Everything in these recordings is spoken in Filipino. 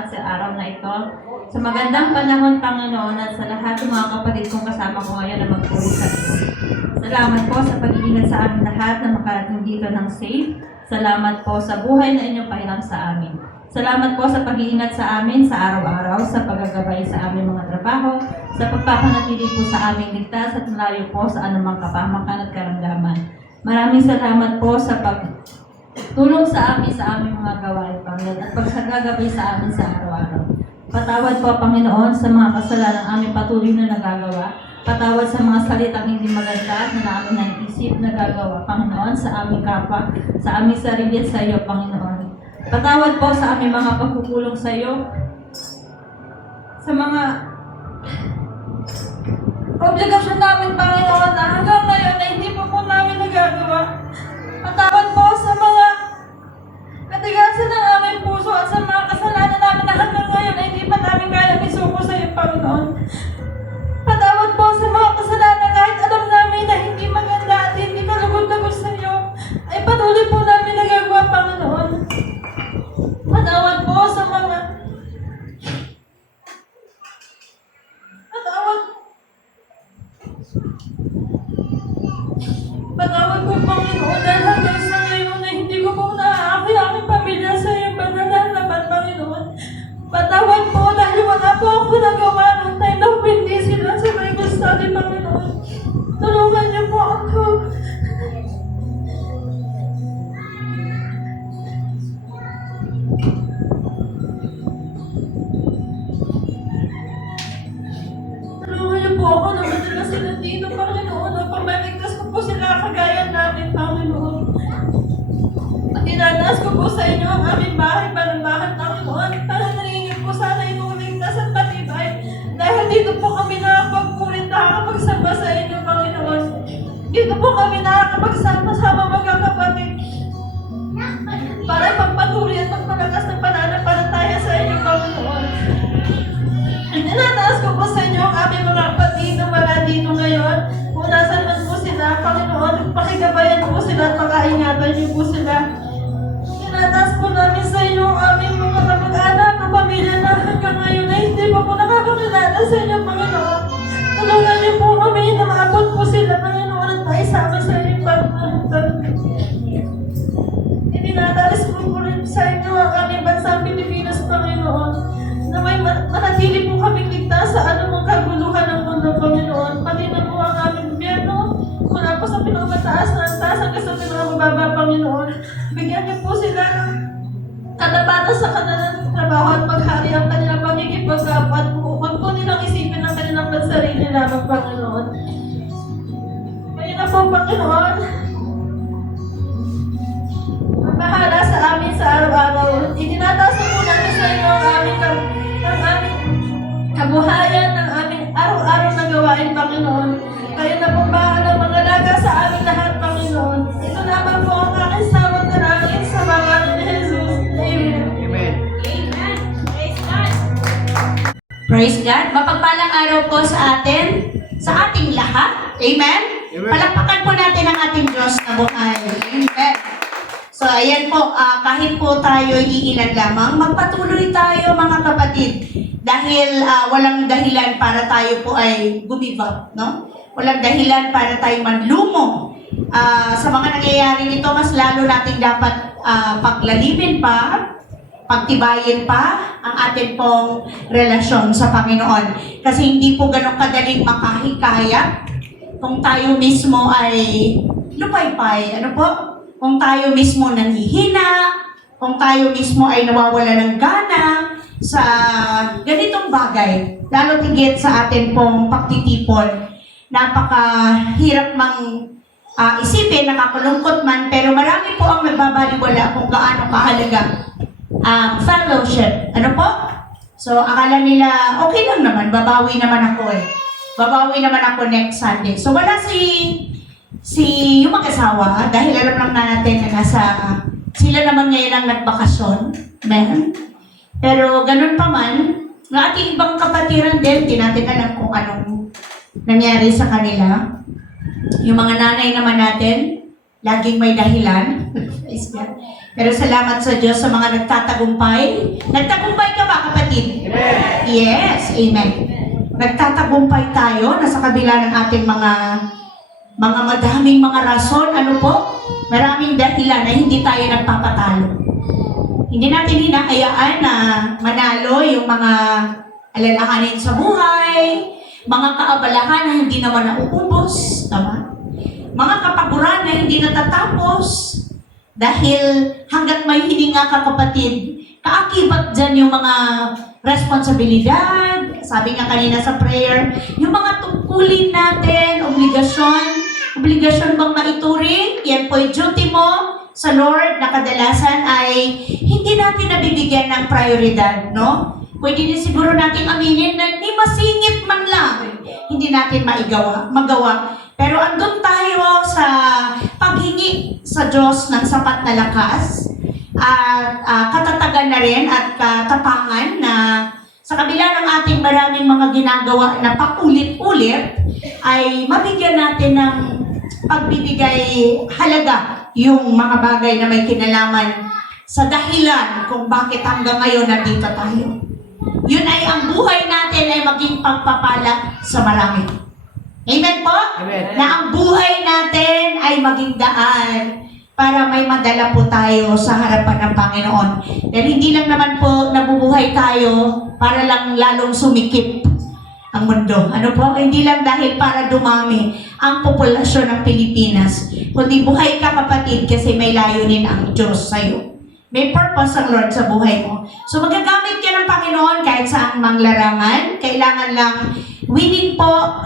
salamat sa araw na ito. Sa magandang panahon, Panginoon, at sa lahat ng mga kapatid kong kasama ko ngayon na magpuri sa iyo. Salamat po sa pag-iingat sa amin lahat na makarating dito ng safe. Salamat po sa buhay na inyong pahiram sa amin. Salamat po sa pag-iingat sa amin sa araw-araw, sa paggagabay sa aming mga trabaho, sa pagpapanatili po sa aming ligtas at malayo po sa anumang kapahamakan at karamdaman. Maraming salamat po sa pagtulong sa aming mga gawain, Panginoon, at pagsagagabay sa amin sa araw-araw. Patawad po, Panginoon, sa mga kasalanan aming patuloy na nagagawa. Patawad sa mga salitang hindi maganda na namin naisip na gagawa, Panginoon, sa aming kapwa, sa aming sarili at sa iyo, Panginoon. Patawad po sa aming mga pagkukulong sa iyo, sa mga obligasyon namin, Panginoon, na hanggang ngayon na hindi po namin nagagawa. Patawad po sa mga katigasan ng aming puso at sa mga kasalanan namin na hanggang ngayon na hindi pa namin kaya isuko sa iyo, Panginoon. Patawad po sa mga kasalanan kahit alam namin na hindi maganda at hindi kalugod-lugod sa iyo, ay patuloy po namin nagagawa, Panginoon. Patawad po sa mga Patawad po, Panginoon, dahil hanggang sa ngayon na hindi ko po naaakay aking pamilya sa iyong banal na harapan, Panginoon. Patawad po dahil wala po ako nagawa ng time na hindi sila sa Bible study, Panginoon. Tulungan niyo po ako. Tulungan niyo po ako na madala sila dito, Panginoon, upang maligtas ko po sila kagaya namin, Panginoon. At inataas ko po sa inyo ang aming bahay-bahay, Panginoon, para nangingin po sana itong ligtas at patibay. Dahil dito po kami nakakapagpulit, nakakapagsama sa inyo, Panginoon. Dito po kami nakakapagsama-sama magkakapatid. Para ipagpatuloy at magpalakas ng pananampalataya sa inyo, Panginoon. Inataas ko po sa inyo ang aming mga kapatid na wala dito ngayon. Kung nasan man po sila, Panginoon, pakigabayan po sila at makaingatan niyo po sila. Inataas po namin sa inyo ang aming mga kamag-anak na pamilya na hanggang ngayon na hindi pa po nakakakilala sa inyo, Panginoon. Tulungan niyo po kami na maabot po sila, Panginoon, at maisama sa inyong pagmamahal. Itinatalis po rin sa inyo ang aming bansang Pilipinas, Panginoon, na may manatili po kaming ligtas sa anumang kaguluhan ng mundo, Panginoon. Pati na po ang aming gobyerno, mula po sa pinakamataas na ang taas hanggang sa pinakamababa, Panginoon. Bigyan niyo po sila ng katapatan sa kanilang trabaho at paghari ang kanilang pagkikipagkapat. Huwag po nilang isipin ang kanilang pansarili lamang, Panginoon. Kaya na po, Panginoon, bahala sa amin sa araw-araw. Itinataas na po namin sa inyo ang aming kabuhayan, ng aming araw-araw na gawain, Panginoon. Kayo na po bahala mag-alaga sa aming lahat, Panginoon. Ito naman po ang aking sawang dalangin sa pangalan ni Jesus. Amen. Amen. Amen. Praise God. Praise God. Mapagpalang araw po sa atin, sa ating lahat. Amen? Amen. Palakpakan po natin ang ating Diyos na buhay. Amen. So, ayan po, kahit po tayo iilan lamang, magpatuloy tayo mga kapatid. Dahil walang dahilan para tayo po ay give up, no? Walang dahilan para tayo manlumo. Sa mga nangyayari nito, mas lalo nating dapat paglalimin pa, pagtibayin pa ang atin pong relasyon sa Panginoon. Kasi hindi po ganun kadaling makahikayat kung tayo mismo ay lupaypay. Ano po? Kung tayo mismo nanghihina, kung tayo mismo ay nawawala ng gana sa ganitong bagay, lalo tigit sa atin pong pagtitipon. Napakahirap mang isipin, nakakalungkot man, pero marami po ang nagbabaliwala kung gaano kahalaga fellowship. Ano po? So, akala nila, okay lang naman, babawi naman ako eh. Babawi naman ako next Sunday. So, wala yung mag-asawa, dahil alam lang natin na sila naman ngayon ang nagbakasyon. Amen. Pero ganun pa man, ng ating ibang kapatiran din, di natin alam kung anong nangyari sa kanila. Yung mga nanay naman natin, laging may dahilan. Pero salamat sa Diyos sa mga nagtatagumpay. Nagtagumpay ka ba, kapatid? Yes, amen. Nagtatagumpay tayo na sa kabila ng ating mga madaming mga rason, ano po? Maraming dahilan na hindi tayo nagpapatalo. Hindi natin hinahayaan na manalo yung mga alalahanin sa buhay, mga kaabalahan na hindi naman nauubos, tama? Mga kapaguran na hindi natatapos, dahil hanggat may hininga ka kapatid, kaakibat dyan yung mga responsibilidad, sabi nga kanina sa prayer, yung mga tungkulin natin, obligasyon bang maituring, yan po yung duty mo sa Lord na kadalasan ay hindi natin nabibigyan ng prioridad, no? Pwede din siguro natin aminin na ni masingit man lang, hindi natin magawa. Pero andun tayo sa paghingi sa Diyos ng sapat na lakas at katatagan na rin at katapangan na sa kabila ng ating maraming mga ginagawa na paulit-ulit ay mabigyan natin ng pagbibigay halaga yung mga bagay na may kinalaman sa dahilan kung bakit hanggang ngayon nandito tayo. Yun ay ang buhay natin ay maging pagpapala sa marami. Amen po? Amen. Na ang buhay natin ay maging daan para may madala po tayo sa harapan ng Panginoon. Dahil hindi lang naman po nabubuhay tayo para lang lalong sumikip ang mundo. Ano po? Hindi lang dahil para dumami ang populasyon ng Pilipinas. Kundi buhay ka kapatid kasi may layunin ang Diyos sa'yo. May purpose ang Lord sa buhay mo. So magagamit ka ng Panginoon kahit saan mang larangan. Kailangan lang winning po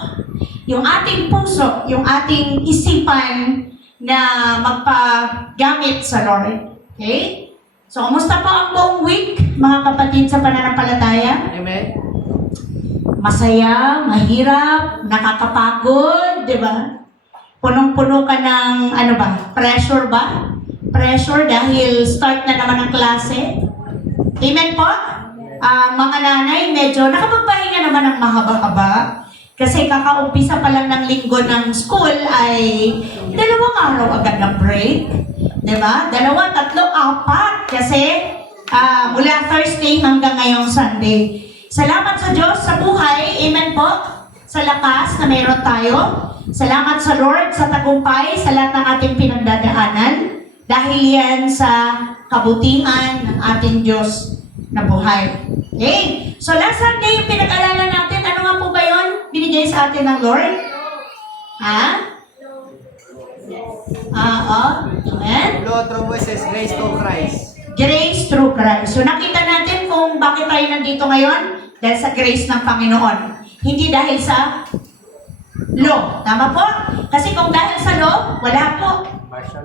yung ating puso, yung ating isipan na magpagamit sa Lord. Okay? So, kumusta po ang buong week, mga kapatid sa pananampalataya? Amen. Masaya, mahirap, nakakapagod, di ba? Punong-puno ka ng, pressure ba? Pressure dahil start na naman ang klase. Amen po? Mga nanay, medyo nakapagpahinga naman ng mahaba-haba. Kasi kakaumpisa pa lang ng linggo ng school ay 2 araw agad ng break. Diba? 2, 3, 4. Kasi mula Thursday hanggang ngayong Sunday. Salamat sa Diyos sa buhay. Amen po. Sa lakas na mayroon tayo. Salamat sa Lord sa tagumpay sa lahat ng ating pinagdadaanan. Dahil yan sa kabutihan ng ating Diyos na buhay. Okay? So last Sunday yung pinag-alalan natin, ano nga po ba yun? Binigay sa atin ng Lord? Ha? Amen? Lord through Moses, grace to Christ. Grace through Christ. So nakita natin kung bakit tayo nandito ngayon? Dahil sa grace ng Panginoon. Hindi dahil sa law. Tama po? Kasi kung dahil sa law, wala po.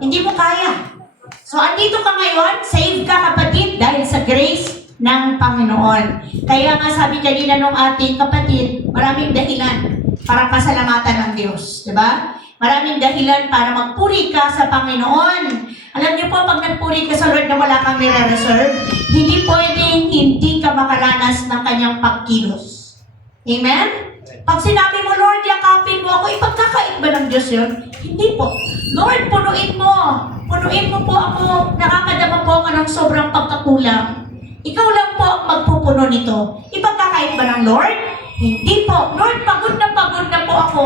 Hindi mo kaya. So andito ka ngayon, save ka kapatid dahil sa grace ng Panginoon. Kaya nga sabi kanina nung ating kapatid, maraming dahilan para pasalamatan ang Diyos. Diba? Maraming dahilan para magpuri ka sa Panginoon. Alam niyo po, pag nagpuri ka sa Lord na wala kang nire-reserve, hindi pwedeng hindi ka makaranas ng kanyang pagkilos. Amen? Pag sinabi mo, Lord, yakapin mo ako, ipagkakait ba ng Diyos yun? Hindi po. Lord, punuin mo. Punuin mo po ako. Nakakadama po ako ng sobrang pagkakulang. Ikaw lang po ang magpupuno nito. Ipagkakait ba ng Lord? Hindi po. Lord, pagod na po ako.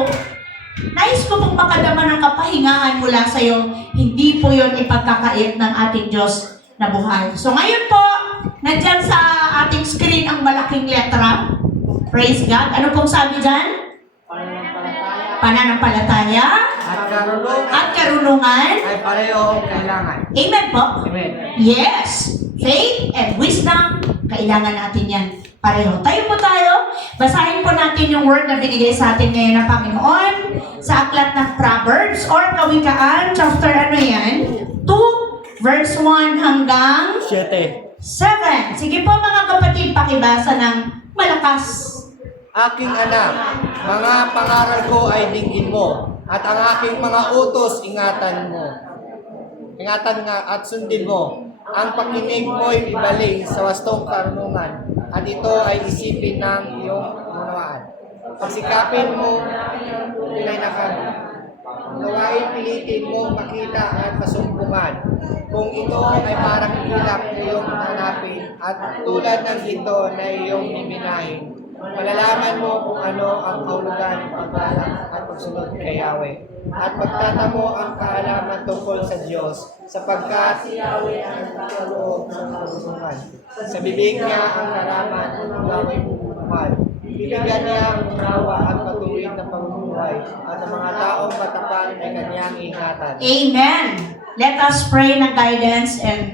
Nais ko pong makadama ng kapahingahan mula sa iyo. Hindi po yon ipagkakait ng ating Diyos na buhay. So ngayon po, nandyan sa ating screen ang malaking letra. Praise God. Ano pong sabi dyan? Pananampalataya. At karunungan. Ay parehong kailangan. Amen po? Amen. Yes. Faith and wisdom, kailangan natin yan. Pareho. Tayo po tayo. Basahin po natin yung word na binigay sa atin ngayon ng Panginoon sa aklat ng Proverbs or Kawikaan, chapter 2, verse 1 hanggang 7. 7. Sige po mga kapatid, pakibasa ng malakas. Aking anak, mga pangaral ko ay dinggin mo, at ang aking mga utos ingatan mo. Ingatan nga at sundin mo. Ang pakinig mo'y ibaling sa wastong karunungan, at ito ay isipin ng iyong unawaan. Pagsikapin mo, Nawain pilitin mong makita at masumpungan. Kung ito ay parang hilak na iyong hanapin at tulad ng ito na iyong biminahin, malalaman mo kung ano ang kahulugan ng pagbalak at pagsunod kay Yahweh. At magtatamo ang kaalaman tungkol sa Diyos, sapagkat si Yahweh ang kaloob ng kagustuhan. Sa bibig niya ang karaman ng Yahweh pupunuhan. Bibigyan niya ang unawa at patuwid na pamumuhay, at ang mga taong katapat ay kanyang ingatan. Amen. Let us pray ng guidance and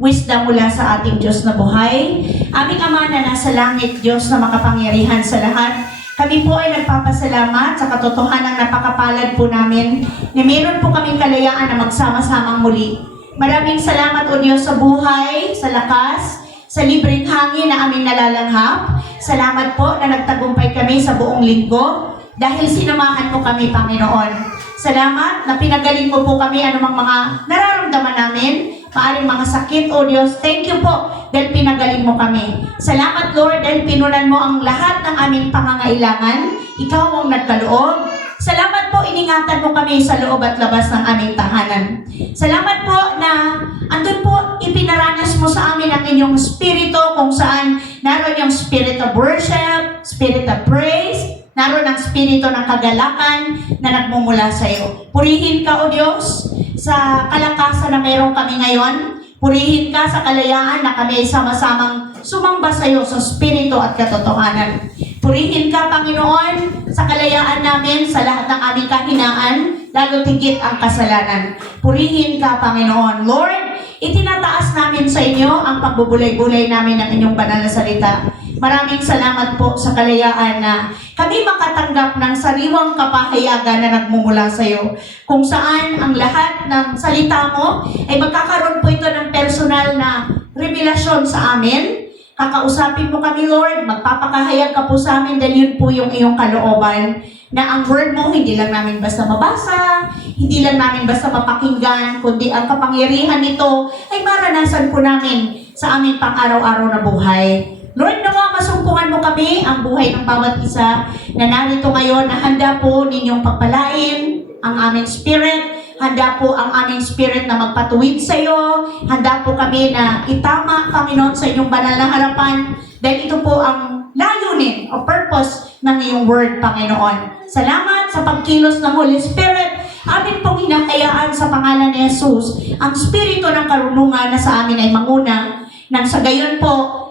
wisdom mula sa ating Diyos na buhay. Aming Ama na nasa langit, Diyos na makapangyarihan sa lahat, kami po ay nagpapasalamat sa katotohanan ng napakapalad po namin na meron po kaming kalayaan na magsama-samang muli. Maraming salamat o Diyos sa buhay, sa lakas, sa libreng hangin na aming nalalanghap. Salamat po na nagtagumpay kami sa buong linggo dahil sinamahan mo kami, Panginoon. Salamat na pinagaling mo po kami anumang mga nararamdaman namin, maaring mga sakit, O Diyos. Thank you po dahil pinagaling mo kami. Salamat, Lord, dahil pinunan mo ang lahat ng aming pangangailangan. Ikaw ang nagkaloob. Salamat po, iningatan mo kami sa loob at labas ng aming tahanan. Salamat po na andun po ipinaranas mo sa amin ang inyong spirito kung saan naroon yung spirit of worship, spirit of praise, naroon ang spirito ng kagalakan na nagmumula sa iyo. Purihin ka, O Diyos, sa kalakasan na meron kami ngayon. Purihin ka sa kalayaan na kami ay sama-samang sumamba sa iyo sa spirito at katotohanan. Purihin ka, Panginoon, sa kalayaan namin sa lahat ng aming kahinaan, lalo tigit ang kasalanan. Purihin ka, Panginoon. Lord, itinataas namin sa inyo ang pagbubulay-bulay namin ng inyong banal na salita. Maraming salamat po sa kalayaan na kami makatanggap ng sariwang kapahayagan na nagmumula sa iyo. Kung saan ang lahat ng salita mo ay magkakaroon po ito ng personal na revelasyon sa amin. Kakausapin mo kami, Lord. Magpapakahayag ka po sa amin dahil yun po yung iyong kalooban. Na ang word mo, hindi lang namin basta mabasa, hindi lang namin basta mapakinggan, kundi ang kapangyarihan nito ay maranasan po namin sa aming pang-araw-araw na buhay. Lord, nawa masumpungan mo kami ang buhay ng bawat isa na narito ngayon na handa po ninyong pagpalain ang aming spirit. Handa po ang aming spirit na magpatuwid sa iyo. Handa po kami na itama, Panginoon, sa inyong banal na harapan. Dahil ito po ang layunin o purpose ng iyong word, Panginoon. Salamat sa pagkilos ng Holy Spirit. Amin pong hinahayaan sa pangalan ni Jesus ang spirito ng karunungan na sa amin ay manguna. Nang sa gayon po,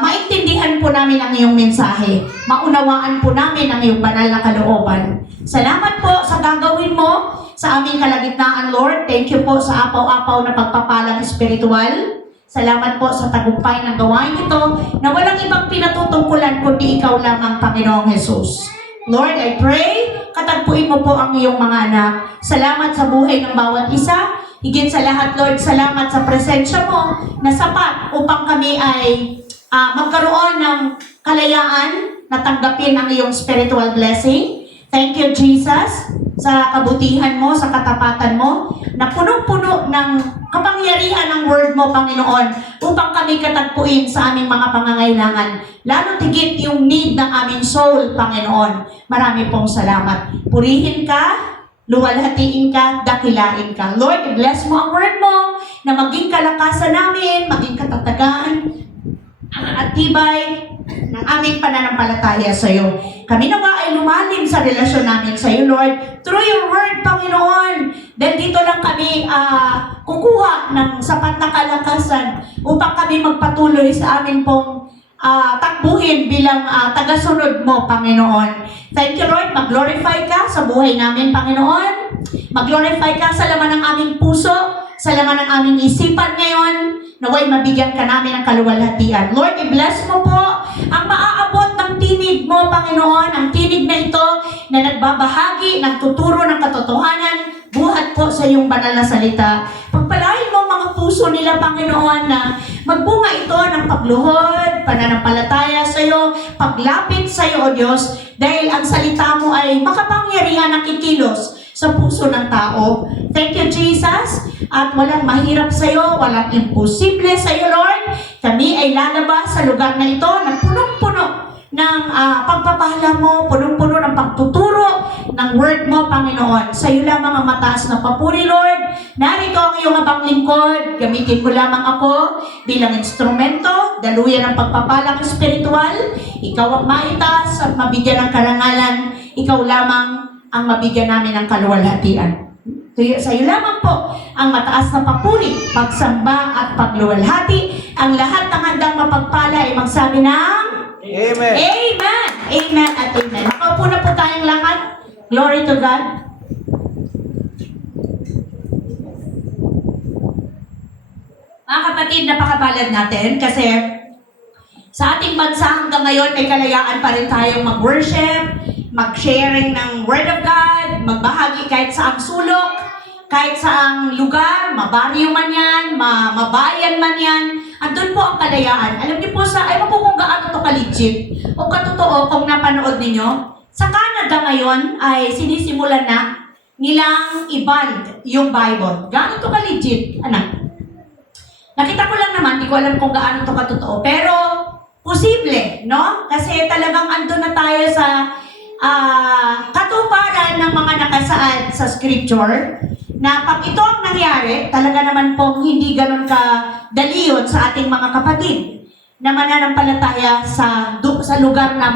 maintindihan po namin ang iyong mensahe. Maunawaan po namin ang iyong banal na kalooban. Salamat po sa gagawin mo sa aming kalagitnaan, Lord. Thank you po sa apaw-apaw na pagpapalang espiritual. Salamat po sa tagumpay ng gawain ito na walang ibang pinatutungkulan kundi ikaw lamang, Panginoong Jesus. Lord, I pray, katagpuin mo po ang iyong mga anak. Salamat sa buhay ng bawat isa. Higit sa lahat, Lord, salamat sa presensya mo na sapat upang kami ay magkaroon ng kalayaan na tanggapin ang iyong spiritual blessing. Thank you, Jesus, sa kabutihan mo, sa katapatan mo, na punong-puno ng kapangyarihan ng word mo, Panginoon, upang kami katagpuin sa aming mga pangangailangan. Lalo tigit yung need ng aming soul, Panginoon. Marami pong salamat. Purihin ka, luwalhatiin ka, dakilain ka. Lord, bless mo ang word mo na maging kalakasan namin, maging katatagan, at tibay ng aming pananampalataya sa iyo. Kami nawa ay lumalim sa relasyon namin sa iyo, Lord, through your word, Panginoon. Dahil dito lang kami kukuha ng sapat na kalakasan upang kami magpatuloy sa amin pong takbuhin bilang tagasunod mo, Panginoon. Thank you, Lord. Mag-glorify ka sa buhay namin, Panginoon. Mag-glorify ka sa laman ng aming puso, sa laman ng aming isipan ngayon, naway mabigyan ka namin ng kaluwalhatian. Lord, i-bless mo po ang maaabot ng tinig mo, Panginoon, ang tinig na ito na nagbabahagi, nagtuturo ng katotohanan, buhat po sa iyong banal na salita. Pagpalain mo mga puso nila, Panginoon, na magbunga ito ng pagluhod, pananampalataya sa iyo, paglapit sa iyo, O Diyos, dahil ang salita mo ay makapangyarihan na kikilos sa puso ng tao. Thank you, Jesus. At walang mahirap sa iyo, walang imposible sa iyo, Lord. Kami ay lalabas sa lugar na ito na punong-puno ng pagpapahala mo, punong-puno ng pagtuturo ng word mo, Panginoon. Sa iyo lamang ang mataas na papuri, Lord. Narito ang iyong abang lingkod. Gamitin mo lamang ako bilang instrumento, daluyan ng pagpapalang espiritual. Ikaw ang maitaas at mabigyan ng karangalan. Ikaw lamang ang mabigyan namin ng kaluwalhatian. Sa iyo lamang po ang mataas na papuri, pagsamba at pagluwalhati. Ang lahat ng handang mapagpala ay magsabi ng Amen. Amen! Amen at amen. Makaupo na po tayong lahat. Glory to God. Mga kapatid, napakapalad natin kasi sa ating bansa hanggang ngayon may kalayaan pa rin tayong mag-worship, mag-sharing ng Word of God, magbahagi kahit saang sulok, kahit saang lugar, mabaryo man yan, mabayan man yan, andun po ang kalayaan. Alam niyo po ewan po kung gaano to ka-legit o katotoo kung napanood ninyo, sa Canada ngayon ay sinisimulan na nilang i-band yung Bible. Gaano to ka-legit, anak? Nakita ko lang naman, di ko alam kung gaano to katotoo, pero posible, no? Kasi talagang andun na tayo sa katuparan ng mga nakasaad sa scripture na pag ito ang nangyari, talaga naman pong hindi ganun kadali yun sa ating mga kapatid na mananampalataya sa lugar na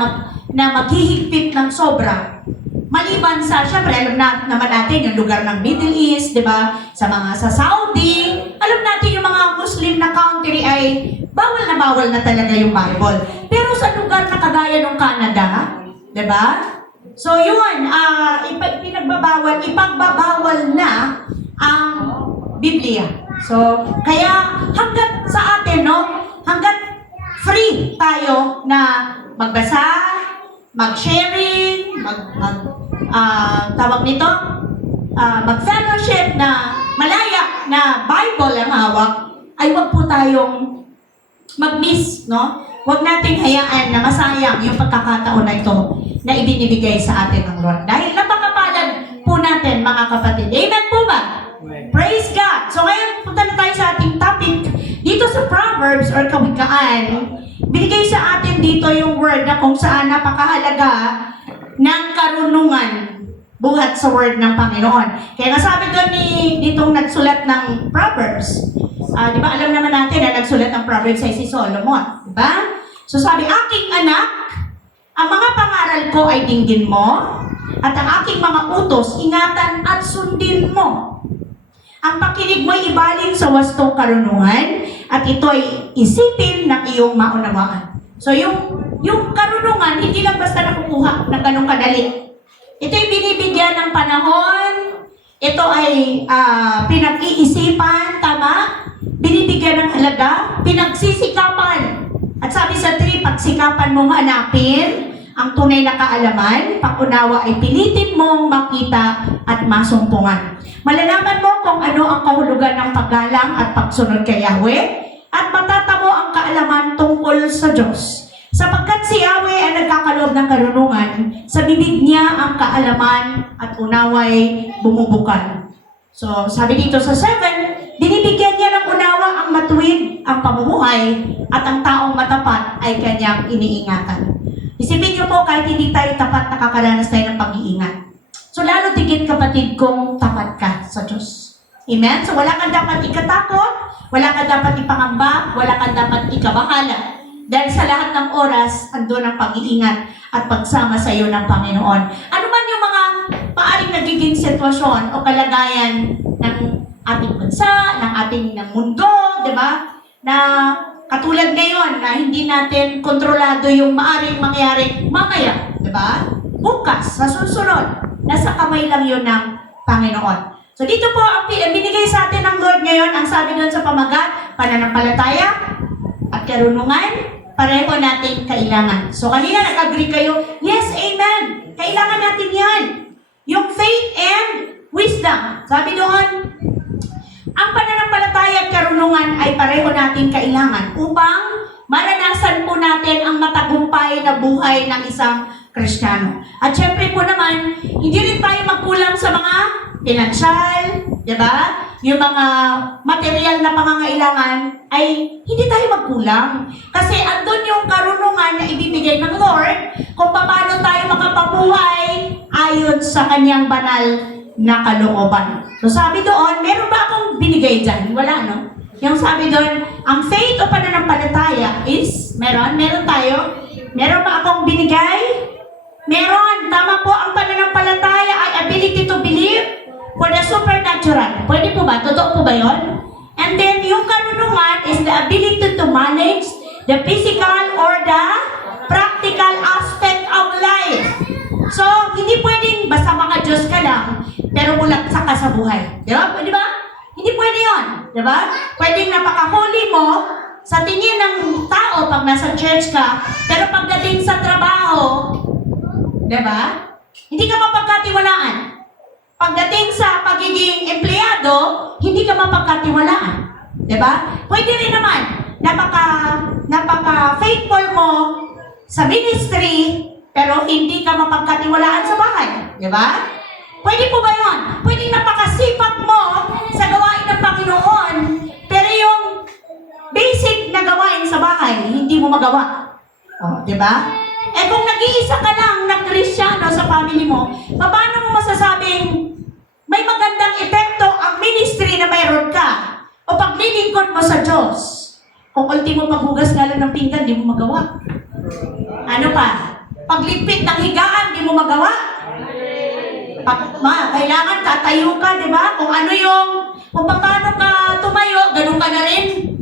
maghihigpit ng sobra. Maliban sa, syempre, alam naman natin yung lugar ng Middle East, di ba? Sa Saudi, alam natin yung mga Muslim na country ay bawal na talaga yung Bible. Pero sa lugar na kagaya ng Canada, di ba? So yun, ipagbabawal na ang Biblia. So, kaya hanggat sa atin, no? Hanggat free tayo na magbasa, mag-sharing, mag-fellowship na malaya na Bible ang hawak, ay wag po tayong mag-miss, no? Huwag nating hayaan na masayang yung pagkakataon na ito na ibinibigay sa atin ng Lord. Dahil napakapalad po natin, mga kapatid. Amen po ba? Praise God! So ngayon, punta na tayo sa ating topic. Dito sa Proverbs or Kawikaan, binigay sa atin dito yung word na kung saan napakahalaga ng karunungan buhat sa word ng Panginoon. Kaya nasabi doon ditong nagsulat ng Proverbs, di ba alam naman natin na nagsulat ng Proverbs ay si Solomon. Di ba? So sabi, aking anak, ang mga pangaral ko ay dinggin mo, at ang aking mga utos, ingatan at sundin mo. Ang pakinig mo'y ibaling sa wastong karunungan, at ito ay isipin ng iyong maunawaan. So yung karunungan, hindi lang basta nakukuha ng ganong kadali. Ito ay binibigyan ng panahon, ito ay pinag-iisipan, tama? Binibigyan ng halaga, pinagsisikapan. At sabi sa 3, pagsikapan mong hanapin ang tunay na kaalaman, pag-unawa ay pilitin mong makita at masumpungan. Malalaman mo kung ano ang kahulugan ng paggalang at pagsunod kay Yahweh, at matatamo ang kaalaman tungkol sa Diyos. Sapagkat si Yahweh ay nagkakaloob ng karunungan, sa bibig niya ang kaalaman at unaway bumubukan. So, sabi dito sa 7, binibigyan niya ng unawa ang matuwid, ang pamumuhay, at ang taong matapat ay kanyang iniingatan. Isipin niyo po, kahit hindi tayo tapat, nakakaranas tayo ng pag-iingat. So, lalo tigit kapatid kung tapat ka sa Diyos. Amen? So, wala kang dapat ikatakot, wala kang dapat ipangamba, wala kang dapat ikabahala. Dahil sa lahat ng oras, andun ang pag-iingat at pagsama sa iyo ng Panginoon. Ano man yung mga maaring nagiging sitwasyon o kalagayan ng ating bansa, ng mundo, di ba? Na katulad ngayon na hindi natin kontrolado yung maaring mangyari mamaya, di ba? Bukas, sa susunod, nasa kamay lang yun ng Panginoon. So dito po, ang binigay sa atin ng Lord ngayon, ang sabi doon sa pamagat, pananampalataya at karunungan, pareho natin kailangan. So kanina nag-agree kayo, yes, amen. Kailangan natin yan. Yung faith and wisdom. Sabi doon, ang pananampalataya at karunungan ay pareho natin kailangan upang maranasan po natin ang matagumpay na buhay ng isang Kristiyano. At syempre po naman, hindi rin tayo magkulang sa mga financial, di ba? Yung mga material na pangangailangan ay hindi tayo magkulang. Kasi andun yung karunungan na ibibigay ng Lord kung paano tayo makapabuhay ayon sa kanyang banal na kalooban. So sabi doon, meron ba akong binigay dyan? Wala, no? Yung sabi doon, ang faith o pananampalataya is, meron tayo? Meron ba akong binigay? Meron. Tama po, ang pananampalataya ay ability to believe for the supernatural. Pwede po ba? Totoo po ba yun? And then, yung karunungan is the ability to manage the physical or the practical aspect of life. So, hindi pwedeng basta maka-Diyos ka lang, pero bulagsak ka sa buhay. Di ba? Di ba? Hindi pwede yun. Di ba? Pwedeng napaka-holy mo sa tingin ng tao pag nasa church ka, pero pagdating sa trabaho, di ba? Hindi ka mapagkatiwalaan. Pagdating sa pagiging empleyado, hindi ka mapagkatiwalaan. Di ba? Pwede rin naman, napaka-faithful mo sa ministry, pero hindi ka mapagkatiwalaan sa bahay. Di ba? Pwede po ba yun? Pwede napakasipag mo sa gawain ng Panginoon, pero yung basic na gawain sa bahay, hindi mo magawa. Oh, di ba? Eh kung nag-iisa ka lang na Kristiyano sa family mo, paano mo masasabing may magandang epekto ang ministry na mayroon ka o paglilingkod mo sa Diyos? Kung ultimo maghugas nga lang ng pinggan, di mo magawa. Ano pa? Pagligpit ng higaan, di mo magawa. Kailangan tatayo ka, di ba? Kung paano ka tumayo, ganun ka na rin.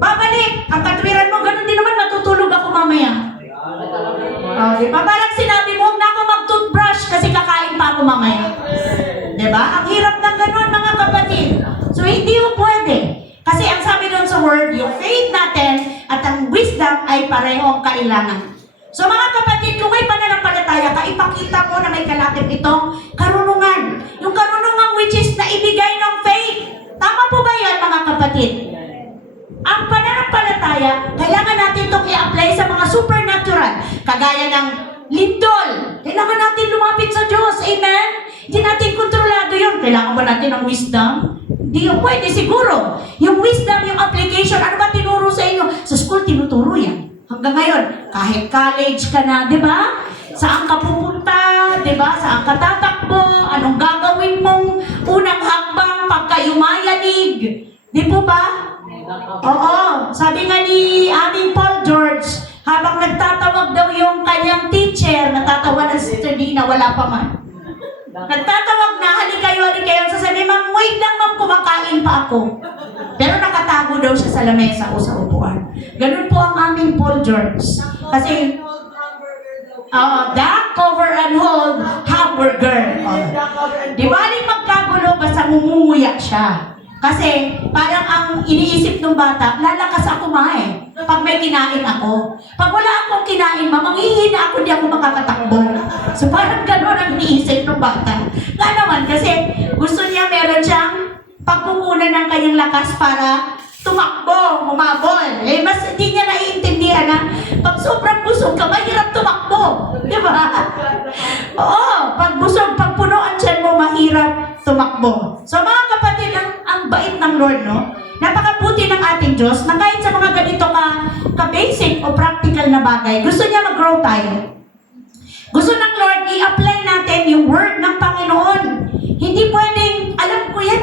Babalik. Ang katwiran mo, ganun din naman, matutulog ako mamaya. Di ba? Parang sinabi mo, huwag na ako mag-toothbrush kasi kakain pa ako mamaya. Di ba? Ang hirap ng ganun, mga kapatid. So, hindi mo pwede. Kasi ang sabi doon sa word, yung faith natin at ang wisdom ay parehong kailangan. So mga kapatid, kung may pananampalataya ka, ipakita mo na may kalakip itong karunungan. Yung karunungan which is na ibigay ng faith. Tama po ba yan, mga kapatid? Ang pananampalataya, kailangan natin itong i-apply sa mga supernatural. Kagaya ng lindol. Kailangan natin lumapit sa Diyos. Amen? Hindi natin kontrolado yun. Kailangan ba natin ng wisdom? Hindi yung pwede, siguro. Yung wisdom, yung application, ano ba tinuro sa inyo? Sa school, tinuturo yan. Hanggang ngayon, kahit college ka na, di ba? Saan ka pupunta, di ba? Saan ka tatakbo? Anong gagawin mong unang hakbang pagka yumayanig? Di po ba? Oo. Sabi nga ni aming Paul George, habang nagtatawag daw yung kanyang teacher, natatawa na si Sister Dina, wala pa man. Nagtatawag na, halikayo. Sasabi, ma'am, wait lang ma'am, kumakain pa ako. Pero nakatago daw siya sa lamesa o sa upuan. Ganun po ang aming Paul George. Kasi, duck, cover and hold, hamburger. Di ba aling magkagulo, basta mumumuya siya. Kasi, parang ang iniisip ng bata, lalakas ako pag may kinain ako. Pag wala akong kinain, manghihina ako, di ako makakatakbo. So, parang gano'n ang iniisip ng bata. Nga naman, kasi gusto niya meron siyang pagkukunan ng kanyang lakas para tumakbo, humabol. Eh, mas hindi niya naiintindihan na pag sobrang busog ka, mahirap tumakbo. Di ba? Oo, pag busog, pag puno ang tiyan mo, mahirap tumakbo. So mga kapatid, ang bait ng Lord, no? Napakabuti ng ating Diyos na kahit sa mga ganito ka-basic o practical na bagay, gusto niya mag-grow tayo. Gusto ng Lord, i-apply natin yung word ng Panginoon. Hindi pwedeng, alam ko yan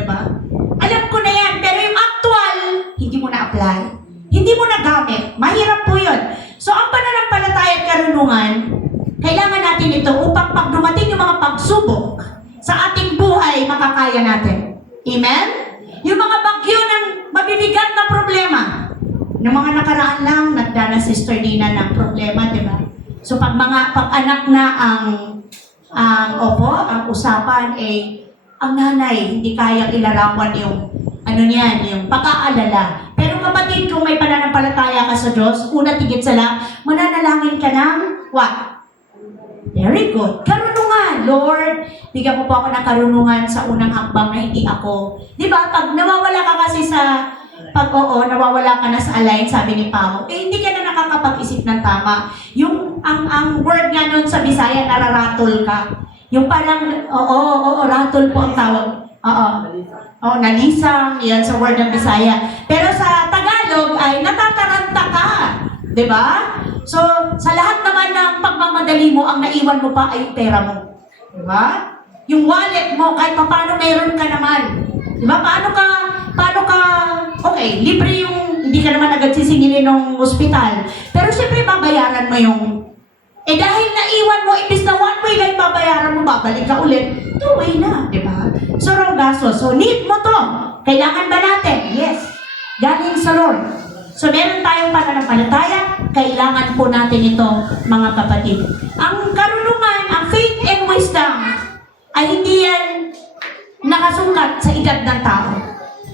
diba? Alam ko na yan, pero yung actual, hindi mo na-apply. Hindi mo na-gamit. Mahirap po yun. So, ang pananampalataya at karunungan, kailangan natin ito upang pag dumating yung mga pagsubok sa ating buhay, makakaya natin. Amen? Yung mga bagyo ng mabibigat na problema. Noong mga nakaraan lang, nagdala si Sister Dina ng problema, diba? So, pag anak na ang usapan, ang nanay, hindi kayang ilarawan yung yung pag-aalala. Pero kapatid, kung may pananampalataya ka sa Diyos, una tigit sa lahat, mananalangin ka ng what? Very good. Karunungan. Lord, bigyan mo po ako ng karunungan sa unang hakbang na hindi ako. Di ba? Pag nawawala ka kasi nawawala ka na sa align, sabi ni Pao, hindi ka na nakakapag-isip ng tama. Ang word nga nun sa Bisaya, nararatol ka. Yung parang, ratol po ang tawag. Nalisang, yan sa word ng Bisaya. Pero sa Tagalog ay natataranta ka. Diba? So, sa lahat naman ng pagmamadali mo, ang naiwan mo pa ay yung pera mo. Diba? Yung wallet mo, kahit pa paano meron ka naman. Diba? Paano ka, okay, libre yung, hindi ka naman agad sisingilin ng ospital. Pero syempre, babayaran mo yung, dahil naiwan mo, imbis na one way lang babayaran mo, babalik ka ulit, two way na, diba? So, raw gastos. So, need mo to. Kailangan ba natin? Yes. Galing sa Lord. So, meron tayong pananampalataya, kailangan po natin ito, mga kapatid. Ang karunungan, ang faith and wisdom, ay hindi yan nakasukat sa edad ng tao.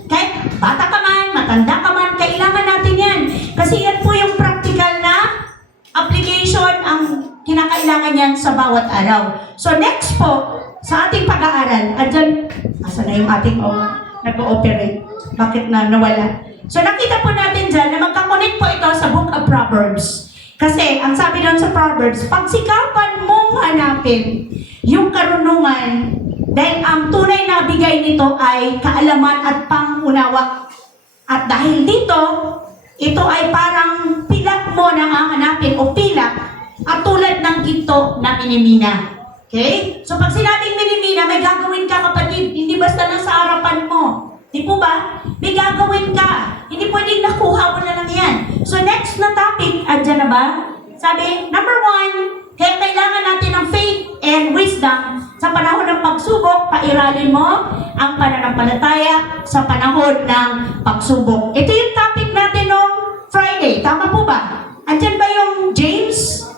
Kahit bata ka man, matanda ka man, kailangan natin yan. Kasi yan po yung practical na application ang kinakailangan yan sa bawat araw. So next po, sa ating pag-aaral, andyan, asa na yung ating nag-ooperate? Bakit na nawala? So nakita po natin dyan na magkakonect po ito sa Book of Proverbs. Kasi ang sabi doon sa Proverbs, pagsikapan mong hanapin yung karunungan dahil ang tunay na bigay nito ay kaalaman at pangunawa. At dahil dito, ito ay parang pilak mo na hahanapin o pilak at tulad ng ginto na minimina. Okay? So pag sinabing minimina, may gagawin ka kapatid, hindi basta nasa harapan mo. Di po ba? May gagawin ka. Hindi pwedeng nakuha mo na lang yan. So next na topic, andyan na ba? Sabi, number 1, kaya kailangan natin ng faith and wisdom sa panahon ng pagsubok, pairalin mo ang pananampalataya sa panahon ng pagsubok. Ito yung topic natin noong Friday. Tama po ba? Andyan ba yung James?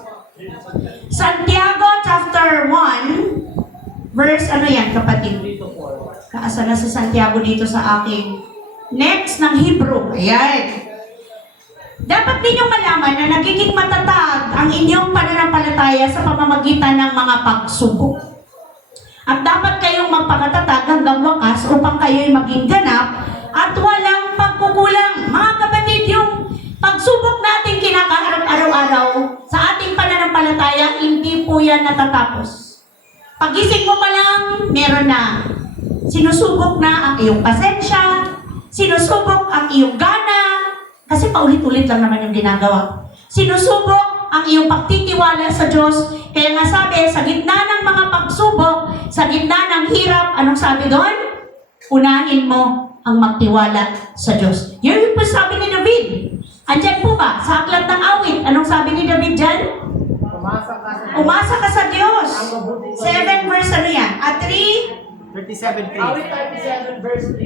Santiago chapter 1, verse ano yan kapatid? Kaasa na sa Santiago dito sa aking next ng Hebrew. Ayan. Dapat ninyong malaman na nagiging matatag ang inyong pananampalataya sa pamamagitan ng mga pagsubok. At dapat kayong magpakatatag hanggang wakas upang kayo'y maging ganap at walang pagkukulang. Mga kapatid, yung pagsubok natin kinakaharap araw-araw sa ating pananampalataya, hindi po yan natatapos. Pagising mo pa lang, meron na. Sinusubok na ang iyong pasensya, sinusubok ang iyong gana, kasi paulit-ulit lang naman yung ginagawa. Sinusubok ang iyong pagtitiwala sa Diyos. Kaya nga sabi, sa gitna ng mga pagsubok, sa gitna ng hirap, anong sabi doon? Unahin mo ang magtiwala sa Diyos. Yun yung sabi ni David. Andyan po ba? Sa aklat ng awit, anong sabi ni David dyan? Umasa ka sa Diyos. 7 verse ano yan? 37:3.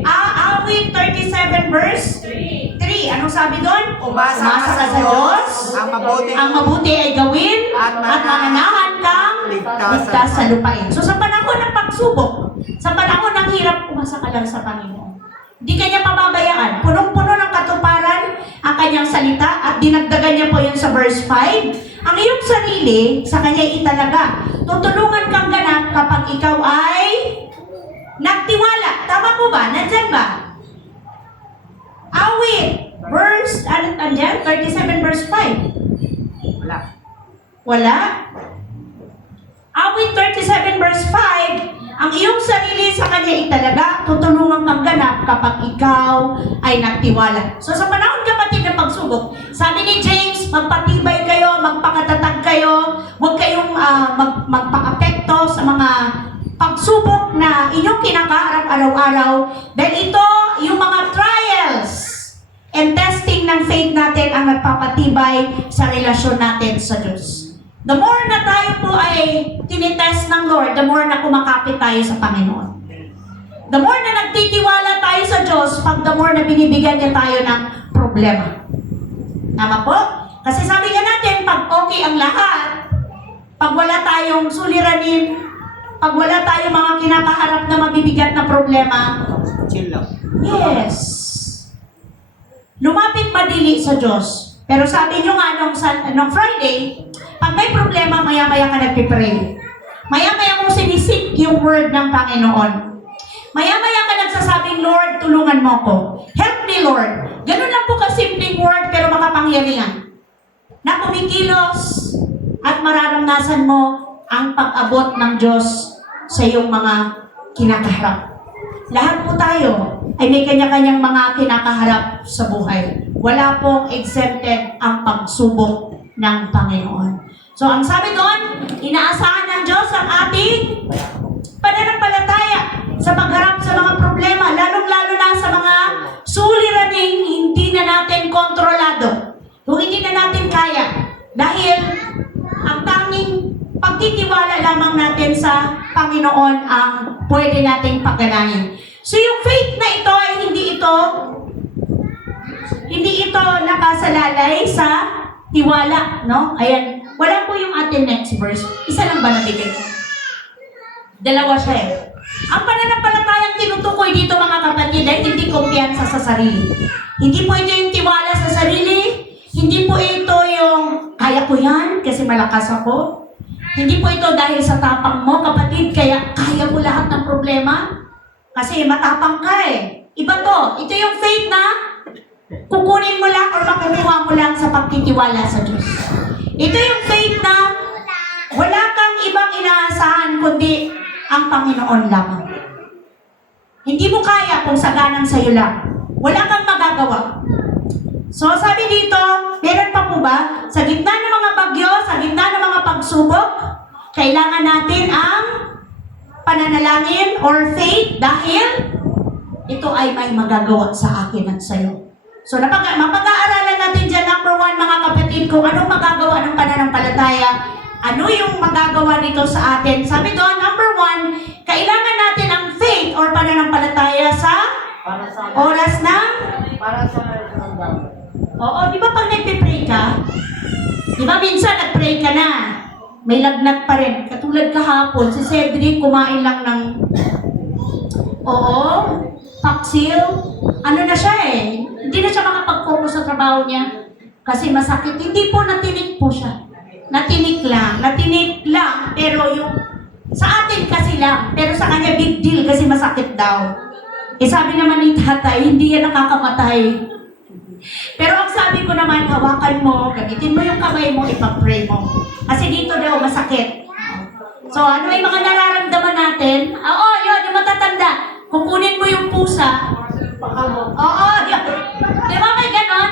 Awit 37 verse 3. Anong sabi doon? Umasa ka sa Diyos, Ang mabuti ay gawin at mananahan kang ligtas sa lupain. So sa panahon ng pagsubok, sa panahon ng hirap, umasa ka lang sa Panginoon. Hindi kanya pababayaan. Punong-puno ng katuparan ang kanyang salita at dinagdagan niya po yun sa verse 5. Ang iyong sarili sa kanya italaga. Tutulungan kang ganap kapag ikaw ay nagtiwala. Tama po ba? Nandyan ba? Awit. Verse, andyan? 37 verse 5. Wala? Awit 37 verse 5. Ang iyong sarili sa kanya italaga, tutulungan kang ganap kapag ikaw ay nagtiwala. So sa panahon kapatid ng pagsubok, sabi ni James, magpatibay kayo, magpakatatag kayo, huwag kayong magpa-apekto sa mga pagsubok na inyong kinakaharap araw-araw dahil ito yung mga trials and testing ng faith natin ang nagpapatibay sa relasyon natin sa Diyos. The more na tayo po ay tinitest ng Lord, the more na kumakapit tayo sa Panginoon. The more na nagtitiwala tayo sa Diyos, the more na binibigyan niya tayo ng problema. Tama po? Kasi sabi nga natin, pag okay ang lahat, pag wala tayong suliranin, pag wala tayong mga kinakaharap na mabibigat na problema, Chill lang. yes. Lumapit madili sa Diyos. Pero sabi nyo nga nung Friday, pag may problema, maya-maya ka nagpipray. Maya-maya mong sinisik yung word ng Panginoon. Maya-maya ka nagsasabing, Lord, tulungan mo ko. Help me, Lord. Ganun lang po kasimpleng word, pero makapangyarihan. Na kumikilos at mararamdasan mo ang pag-abot ng Diyos sa iyong mga kinakaharap. Lahat po tayo ay may kanya-kanyang mga kinakaharap sa buhay. Wala pong exempted ang pagsubok ng Panginoon. So So ang sabi doon, inaasahan ng Diyos ang ating pananampalataya sa pagharap sa mga problema, lalong-lalo na sa mga suliraning hindi na natin kontrolado. Kung hindi na natin kaya. Dahil ang tanging pagtitiwala lamang natin sa Panginoon ang pwede nating pagganahin. So yung faith na ito ay hindi ito nakasalalay sa tiwala, no? Ayan, wala po yung ating next verse. Isa lang ba nabigay ko? Dalawa siya eh. Ang pananampalatayang tinutukoy dito mga kapatid ay hindi kumpiyansa sa sarili. Hindi po ito yung tiwala sa sarili. Hindi po ito yung kaya ko yan kasi malakas ako. Hindi po ito dahil sa tapang mo kapatid kaya kaya mo lahat ng problema. Kasi matapang ka eh. Iba to. Ito yung faith na kukunin mo lang or makukuha mo lang sa pagtitiwala sa Diyos. Ito yung faith na wala kang ibang inaasahan kundi ang Panginoon lamang. Hindi mo kaya kung saganang sa'yo lang. Wala kang magagawa. So sabi dito, meron pa po ba? Sa gitna ng mga bagyo, sa gitna ng mga pagsubok, kailangan natin ang pananalangin or faith dahil ito ay may magagawa sa akin at sa'yo. So mapag-aaralan natin dyan, number 1 mga kapatid, kung anong magagawa ng pananampalataya, ano yung magagawa nito sa atin. Sabi doon, number 1, kailangan natin ang faith or pananampalataya sa oras ng Oo, di ba pag nagpe-pray ka, di ba minsan nag-pray ka na, may lagnat pa rin. Katulad kahapon, si Cedric kumain lang ng Paxil. Ano na siya eh, hindi na siya makapag-focus sa trabaho niya kasi masakit. Hindi po, natinik po siya. Natinik lang, pero yung sa atin kasi lang, pero sa kanya big deal kasi masakit daw. Eh sabi naman ni tatay, hindi yan nakakamatay. Pero ang sabi ko naman, hawakan mo, gamitin mo yung kamay mo, ipag-pray mo. Kasi dito daw masakit. So ano yung mga nararamdaman natin? Oo, yun, yung matatanda. Kukunin mo yung pusa. Oo, yun. Di ba may ganon?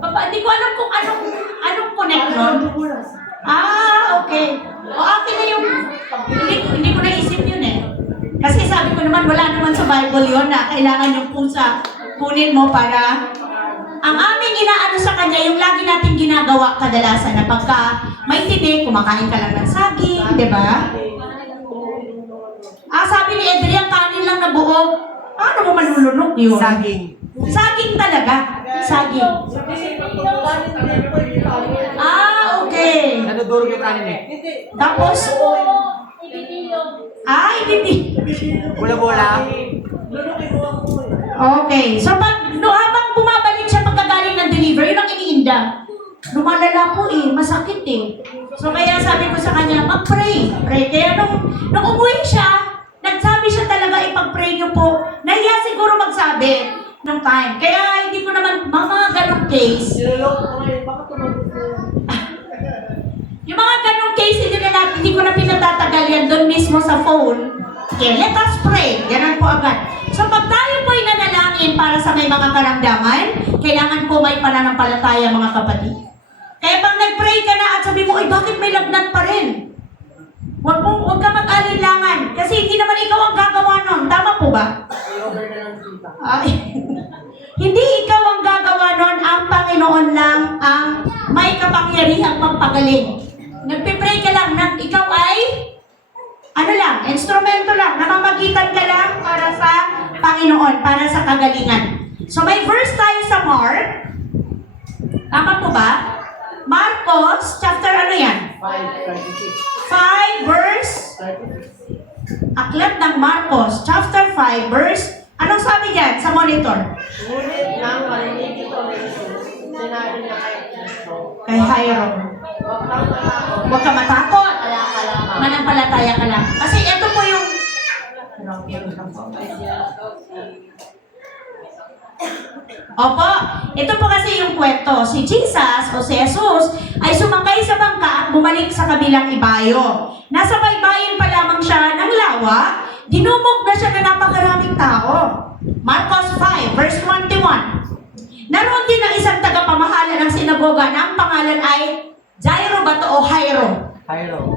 Hindi ko alam kung anong connect nun. Okay. O akin na yung, hindi ko naisip yun eh. Kasi sabi ko naman, wala naman sa Bible yun na kailangan yung pusa kunin mo para ang aming inaano sa kanya, yung lagi natin ginagawa kadalasan na pagka may tinik, kumakain ka lang ng saging, di ba? Sabi ni Adrian, kanin lang na buo. Ano mo manulunok yun? Saging. Saging talaga. Saging. Okay. Nadudurog yung kanin eh. Tapos? Ibibi. Bola-bola. Okay. So, habang bumabalik siya pagkagaling ng delivery, yun ang iniinda. Lumalala po masakit eh. So, kaya sabi ko sa kanya, mag-pray. Pray. Kaya nung umuwi siya, nagsabi siya talaga, ipag-pray niyo po. Nahiya siguro magsabi ng time. Kaya hindi ko naman, mga ganong case. Yung mga ganong case, hindi ko na pinatatagal yan doon mismo sa phone. Okay, let us pray. Ganun po agad. So pag tayo po ay nanalangin para sa may mga karamdaman, kailangan po may pananampalataya mga kapatid. Kaya pag nag-pray ka na at sabi mo, bakit may lagnat pa rin? Huwag ka mag-alinlangan. Kasi hindi naman ikaw ang gagawa nun. Tama po ba? Hindi ikaw ang gagawa nun. Ang Panginoon lang ang may kapangyarihang magpagaling. Nagpipray ka lang na ikaw ay instrumento lang. Namamagitan ka lang para sa Panginoon, para sa kagalingan. So may verse tayo sa Mark. Tama po ba? Marcos, chapter 5 verse Aklat ng Marcos, chapter 5 verse anong sabi dyan sa monitor? Ngunit nang marinig ito ni Jesus, sinabi niya kay Kristo, Kay Hiram. Huwag ka matakot. Manampalataya ka lang. Kasi ito po yung Opo, ito po kasi yung kwento. Si Jesus o si Jesus ay sumakay sa bangka at bumalik sa kabilang ibayo. Nasa baybayin pa lamang siya ng lawa, dinumog na siya na napakaraming tao. Marcos 5, verse 21. Naroon din ang isang tagapamahala ng sinagoga na ang pangalan ay Jairo ba to o Jairo? Jairo,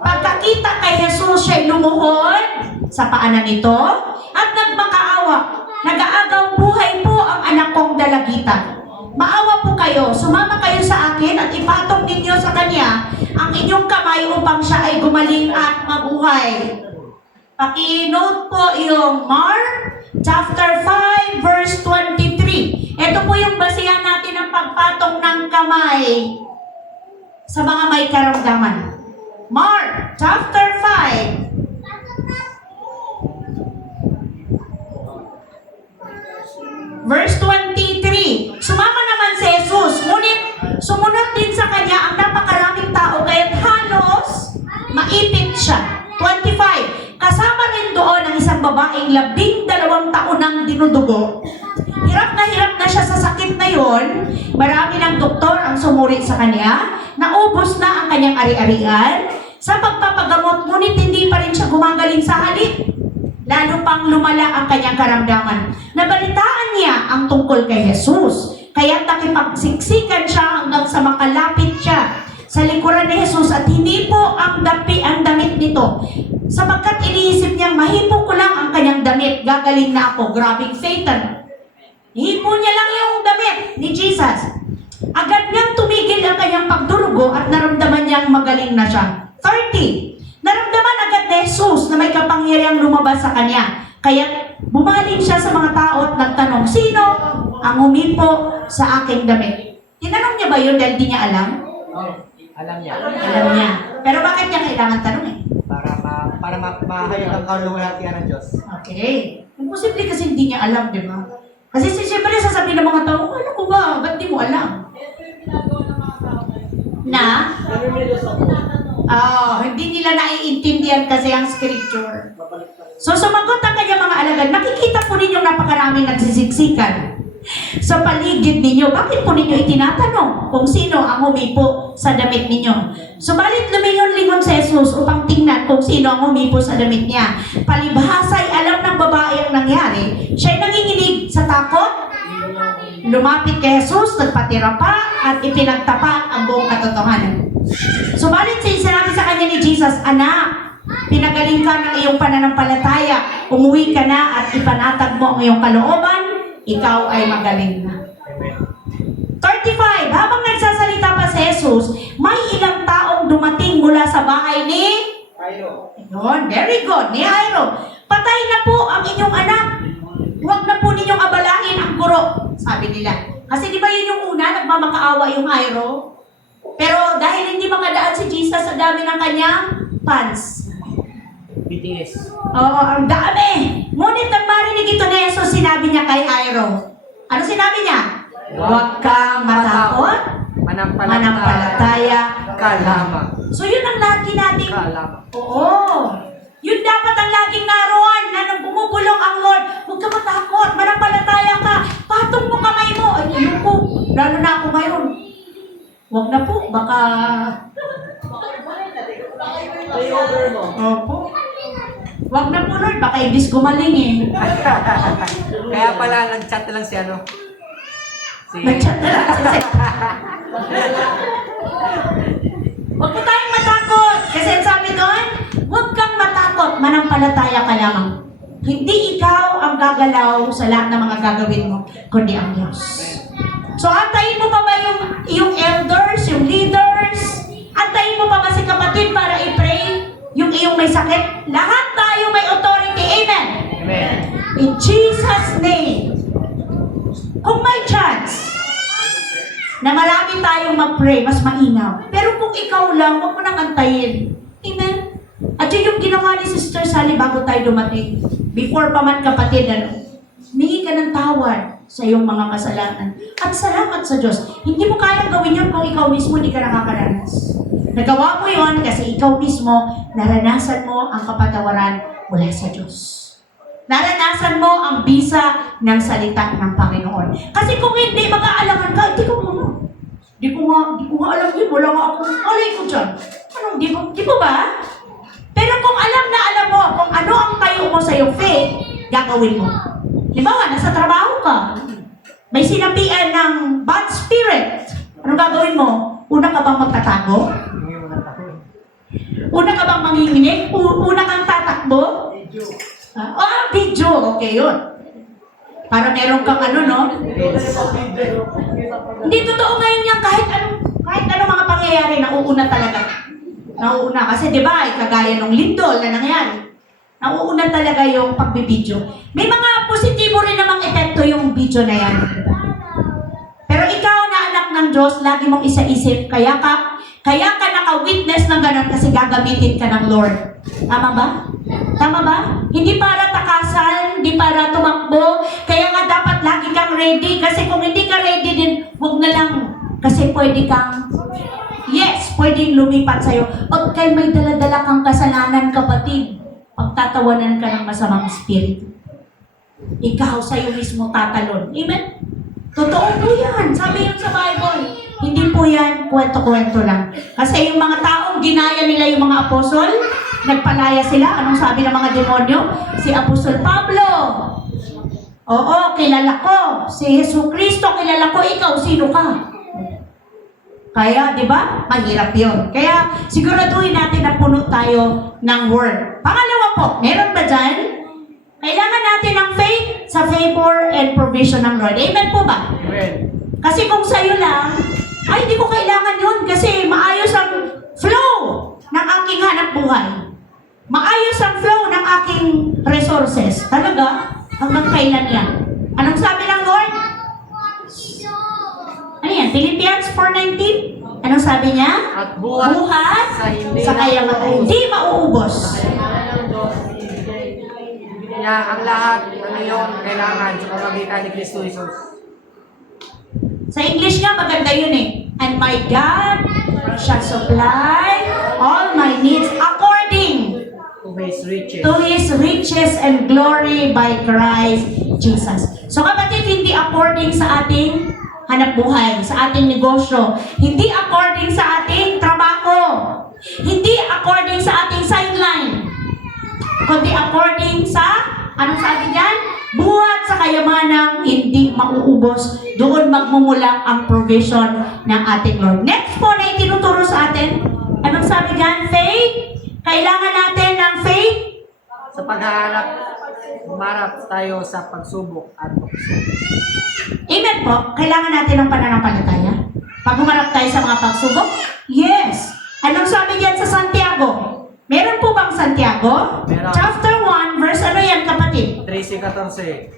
pagkakita kay Jesus, siya'y lumuhod sa paanan nito at nagmakaawa. Nag-aagaw buhay po ang anak kong dalagitan. Maawa po kayo, sumama kayo sa akin at ipatong ninyo sa kanya ang inyong kamay upang siya ay gumaling at mabuhay. Paki-note po yung Mark chapter 5 verse 23. Ito po yung basihan natin ng pagpatong ng kamay sa mga may karamdaman. Mark chapter 5 verse 23. Sumama naman si Jesus, ngunit sumunod din sa kanya ang napakaraming tao, kaya't halos maipit siya. 25. Kasama rin doon ang isang babaeng 12 taon nang dinudugo. Hirap na siya sa sakit na yon. Marami ng doktor ang sumuri sa kanya. Naubos na ang kanyang ari-arian sa pagpapagamot, ngunit hindi pa rin siya gumagaling sa halip. Lalo pang lumala ang kanyang karamdaman. Nabalitaan niya ang tungkol kay Jesus. Kaya nakipagsiksikan siya hanggang sa makalapit siya sa likuran ni Jesus at hindi po ang damit nito. Sapagkat iniisip niyang mahipo ko lang ang kanyang damit, gagaling na ako. Grabing Satan. Hipo niya lang yung damit ni Jesus. Agad niyang tumigil ang kanyang pagdurugo at naramdaman niyang magaling na siya. 30. Naramdaman agad ni Jesus na may kapangyarihang lumabas sa kanya. Kaya bumaling siya sa mga tao at nagtanong, sino ang humipo sa aking damit? Tinanong niya ba yun dahil di niya alam? Alam niya. Alam niya. Pero bakit niya kailangan tanongin? Para mahayag ang kaluwalhatian ng Diyos. Okay. Imposible kasi hindi niya alam, di ba? Kasi siyempre sasabihin ng mga tao, ano ko ba? Ba't di mo alam? Na? Hindi nila naiintindihan kasi ang scripture. So sumagot ang kanyang mga alagad, nakikita po ninyong napakaraming nagsisiksikan sa paligid ninyo. Bakit po ninyo itinatanong kung sino ang humipo sa damit ninyo? Subalit lumingon-lingon si Jesus upang tingnan kung sino ang humipo sa damit niya. Palibhasa'y alam ng babae ang nangyari. Siya'y nanginginig sa takot. Lumapit kay Jesus, nagpatira pa at ipinagtapat ang buong katotohanan. Subalit sinabi sa kanya ni Jesus, anak, pinagaling ka ng iyong pananampalataya, umuwi ka na at ipanatag mo ang iyong kalooban, ikaw ay magaling na. 35. Habang nagsasalita pa si Jesus, may ilang taong dumating mula sa bahay ni Jairo. Yun, very good, ni Jairo. Patay na po ang inyong anak. Huwag na po ninyong abalahin ang guro, sabi nila. Kasi di ba yun yung una, nagmamakaawa yung Jairo? Pero dahil hindi makadaan si Jesus sa dami ng kanyang fans. BTS. Oo, ang dami. Ngunit nang marinig ito ni Jesus, sinabi niya kay Jairo. Ano sinabi niya? Huwag kang matakot, manampalataya ka lamang. So yun ang lagi natin. Ka lamang. Oo. Yun dapat ang laging naroon na nang bumubulong ang Lord. Huwag ka matakot, manampalataya ka. Patong mo kamay mo. Ay, ayoko. Lalo na ako ngayon. Huwag na po, baka... Layover mo. Opo. Huwag na po, Lord, baka ibis gumaling eh. Kaya pala, nag-chat na lang si ano. Nag-chat na lang si Seth. Huwag po tayong matakot. Kasi ang sabi doon, huwag kang matakot, manampalataya ka lamang. Hindi ikaw ang gagalaw sa lahat ng mga gagawin mo, kundi ang Diyos. So, antayin mo pa ba yung elders, yung leaders? Antayin mo pa ba si kapatid para i-pray yung iyong may sakit? Lahat tayo may authority. Amen? Amen. In Jesus' name. Kung may chance na marami tayong mag-pray, mas mainam. Pero kung ikaw lang, huwag mo nang antayin. Amen? At yun yung ginawa ni Sister Sally bago tayo dumating. Before pa man kapatid, humingi ka ng tawad sa iyong mga kasalanan. At salamat sa Diyos. Hindi mo kayang gawin yun kung ikaw mismo hindi ka nakakaranas. Nagawa mo yun kasi ikaw mismo, naranasan mo ang kapatawaran mula sa Diyos. Naranasan mo ang bisa ng salita ng Panginoon. Kasi kung hindi, mag-aalaman ka, hindi ko nga alam yun, wala nga ako, alay ko dyan. Anong, di ko ba? Pero kung alam mo kung ano ang tayo mo sa iyong faith, gagawin mo. Halimbawa, nasa trabaho ka, may sinabihan ng bad spirit. Anong gagawin mo? Una ka bang magtatago? Una ka bang manginginig? Una kang tatakbo? Video. Okay, yun. Para meron kang ano, no? Hindi totoo ngayon yan. Kahit anong mga pangyayari, nauuna talaga. Nauuna. Kasi di ba, kagaya nung lindol na nangyari. Nauuna talaga yung pagbibideo. May mga positibo rin namang epekto yung video na yan. Pero ikaw na anak ng Diyos, lagi mong isa-isip, kaya ka naka-witness ng ganun kasi gagamitin ka ng Lord. Tama ba? Tama ba? Hindi para takasan, hindi para tumakbo, kaya nga dapat lagi kang ready kasi kung hindi ka ready din, huwag na lang. Kasi pwede kang, pwedeng lumipat sa'yo. Pag kayo may dala-dala kang kasalanan, kapatid, pagtatawanan ka ng masamang espiritu. Ikaw sa'yo mismo tatalon. Amen? Totoo po yan. Sabi yun sa Bible. Hindi po yan kwento-kwento lang. Kasi yung mga taong ginaya nila yung mga apostol, nagpalaya sila. Anong sabi ng mga demonyo? Si Apostol Pablo. Oo, kilala ko. Si Jesucristo, kilala ko. Ikaw, sino ka? Kaya, di ba? Mahirap yun. Kaya, siguraduhin natin na puno tayo ng word. Pangalawa po, meron ba dyan? Kailangan natin ng faith sa favor and provision ng Lord. Amen po ba? Amen. Kasi kung sa'yo lang, ay, hindi ko kailangan yun kasi maayos ang flow ng aking hanap buhay. Maayos ang flow ng aking resources. Talaga? Hanggang kailan yan? Anong sabi ng Lord? Ano yan? Philippians 4:19? Anong sabi niya? At buhat sa kayamatay. Hindi mauubos. Kailangan ng Diyos, ibigay niya ang lahat ng iyong kailangan sa pamamagitan ni Kristo Jesus. Sa English nga, maganda yun eh. And my God shall supply all my needs according To His riches. to His riches and glory by Christ Jesus. So kapatid, hindi according sa ating hanap buhay, sa ating negosyo, hindi according sa ating trabaho, hindi according sa ating sideline, kundi according sa, anong sabi diyan? Buhat sa kayamanang hindi mauubos. Doon magmumula ang provision ng ating Lord. Next po na itinuturo sa atin, anong sabi diyan? Faith. Kailangan natin ng faith. Sa paghahanap, umarap tayo sa pagsubok at tukso. Amen po. Kailangan natin ng pananampalataya. Pag humarap tayo sa mga pagsubok, yes. Anong sabi diyan sa Santiago? Meron po bang Santiago? Meron. Chapter 1, verse ano yan kapatid? 13:14.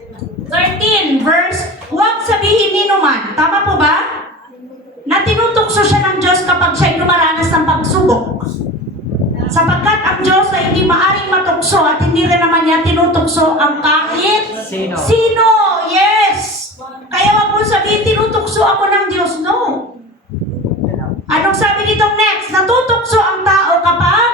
13, verse, huwag sabihin ni numan. Tama po ba? Na tinutukso siya ng Diyos kapag siya'y dumaranas ng pagsubok. Sapagkat ang Diyos ay hindi maaring matukso at hindi rin naman niya tinutukso ang kahit Sino? Yes! Kaya wag mo sabihin, tinutukso ako ng Diyos. No. Anong sabi ditong next? Natutukso ang tao kapag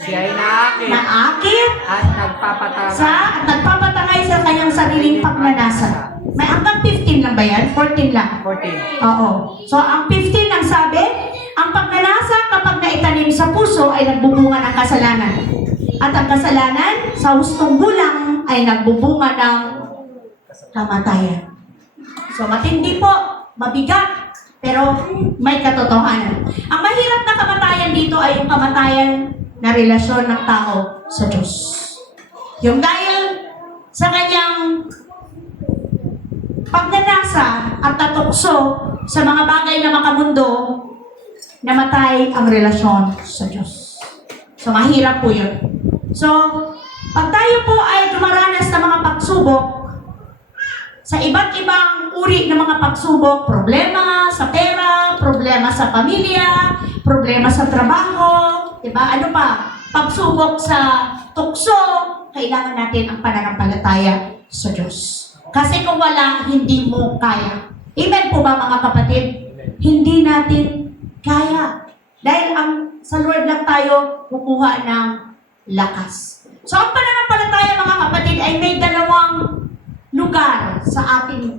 Siya ay naakit naakit at nagpapatanga at nagpapatangay sa kanyang sariling pagnanasa. May hanggang 15 lang ba yan? 14 lang. 14. Oo. So, ang 15 ang sabi, ang pagnanasa kapag naitanim sa puso ay nagbubunga ng kasalanan. At ang kasalanan sa hustong gulang ay nagbubunga ng kamatayan. So, matindi po, mabigat, pero may katotohanan. Ang mahirap na kamatayan dito ay yung kamatayan na relasyon ng tao sa Diyos. Yung dahil sa kanyang pagnanasa at tatukso sa mga bagay na makamundo, namatay ang relasyon sa Diyos. So, mahirap po yun. So, pag tayo po ay dumaranas ng mga pagsubok, sa iba't ibang uri ng mga pagsubok, problema sa pera, problema sa pamilya, problema sa trabaho, diba? Ano pa? Pagsubok sa tukso, kailangan natin ang pananampalataya sa Diyos. Kasi kung wala, hindi mo kaya. Amen po ba mga kapatid? Hindi natin kaya. Dahil sa Lord lang tayo kukuha ng lakas. So ang pananampalataya mga kapatid ay may dalawang lugar sa ating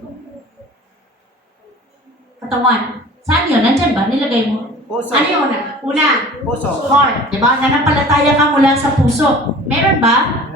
katawan. Saan yun? Nandyan ba? Nilagay mo? Puso. Ano yun? Una, Puso. heart. Diba? Nanampalataya ka mula sa puso. Meron ba?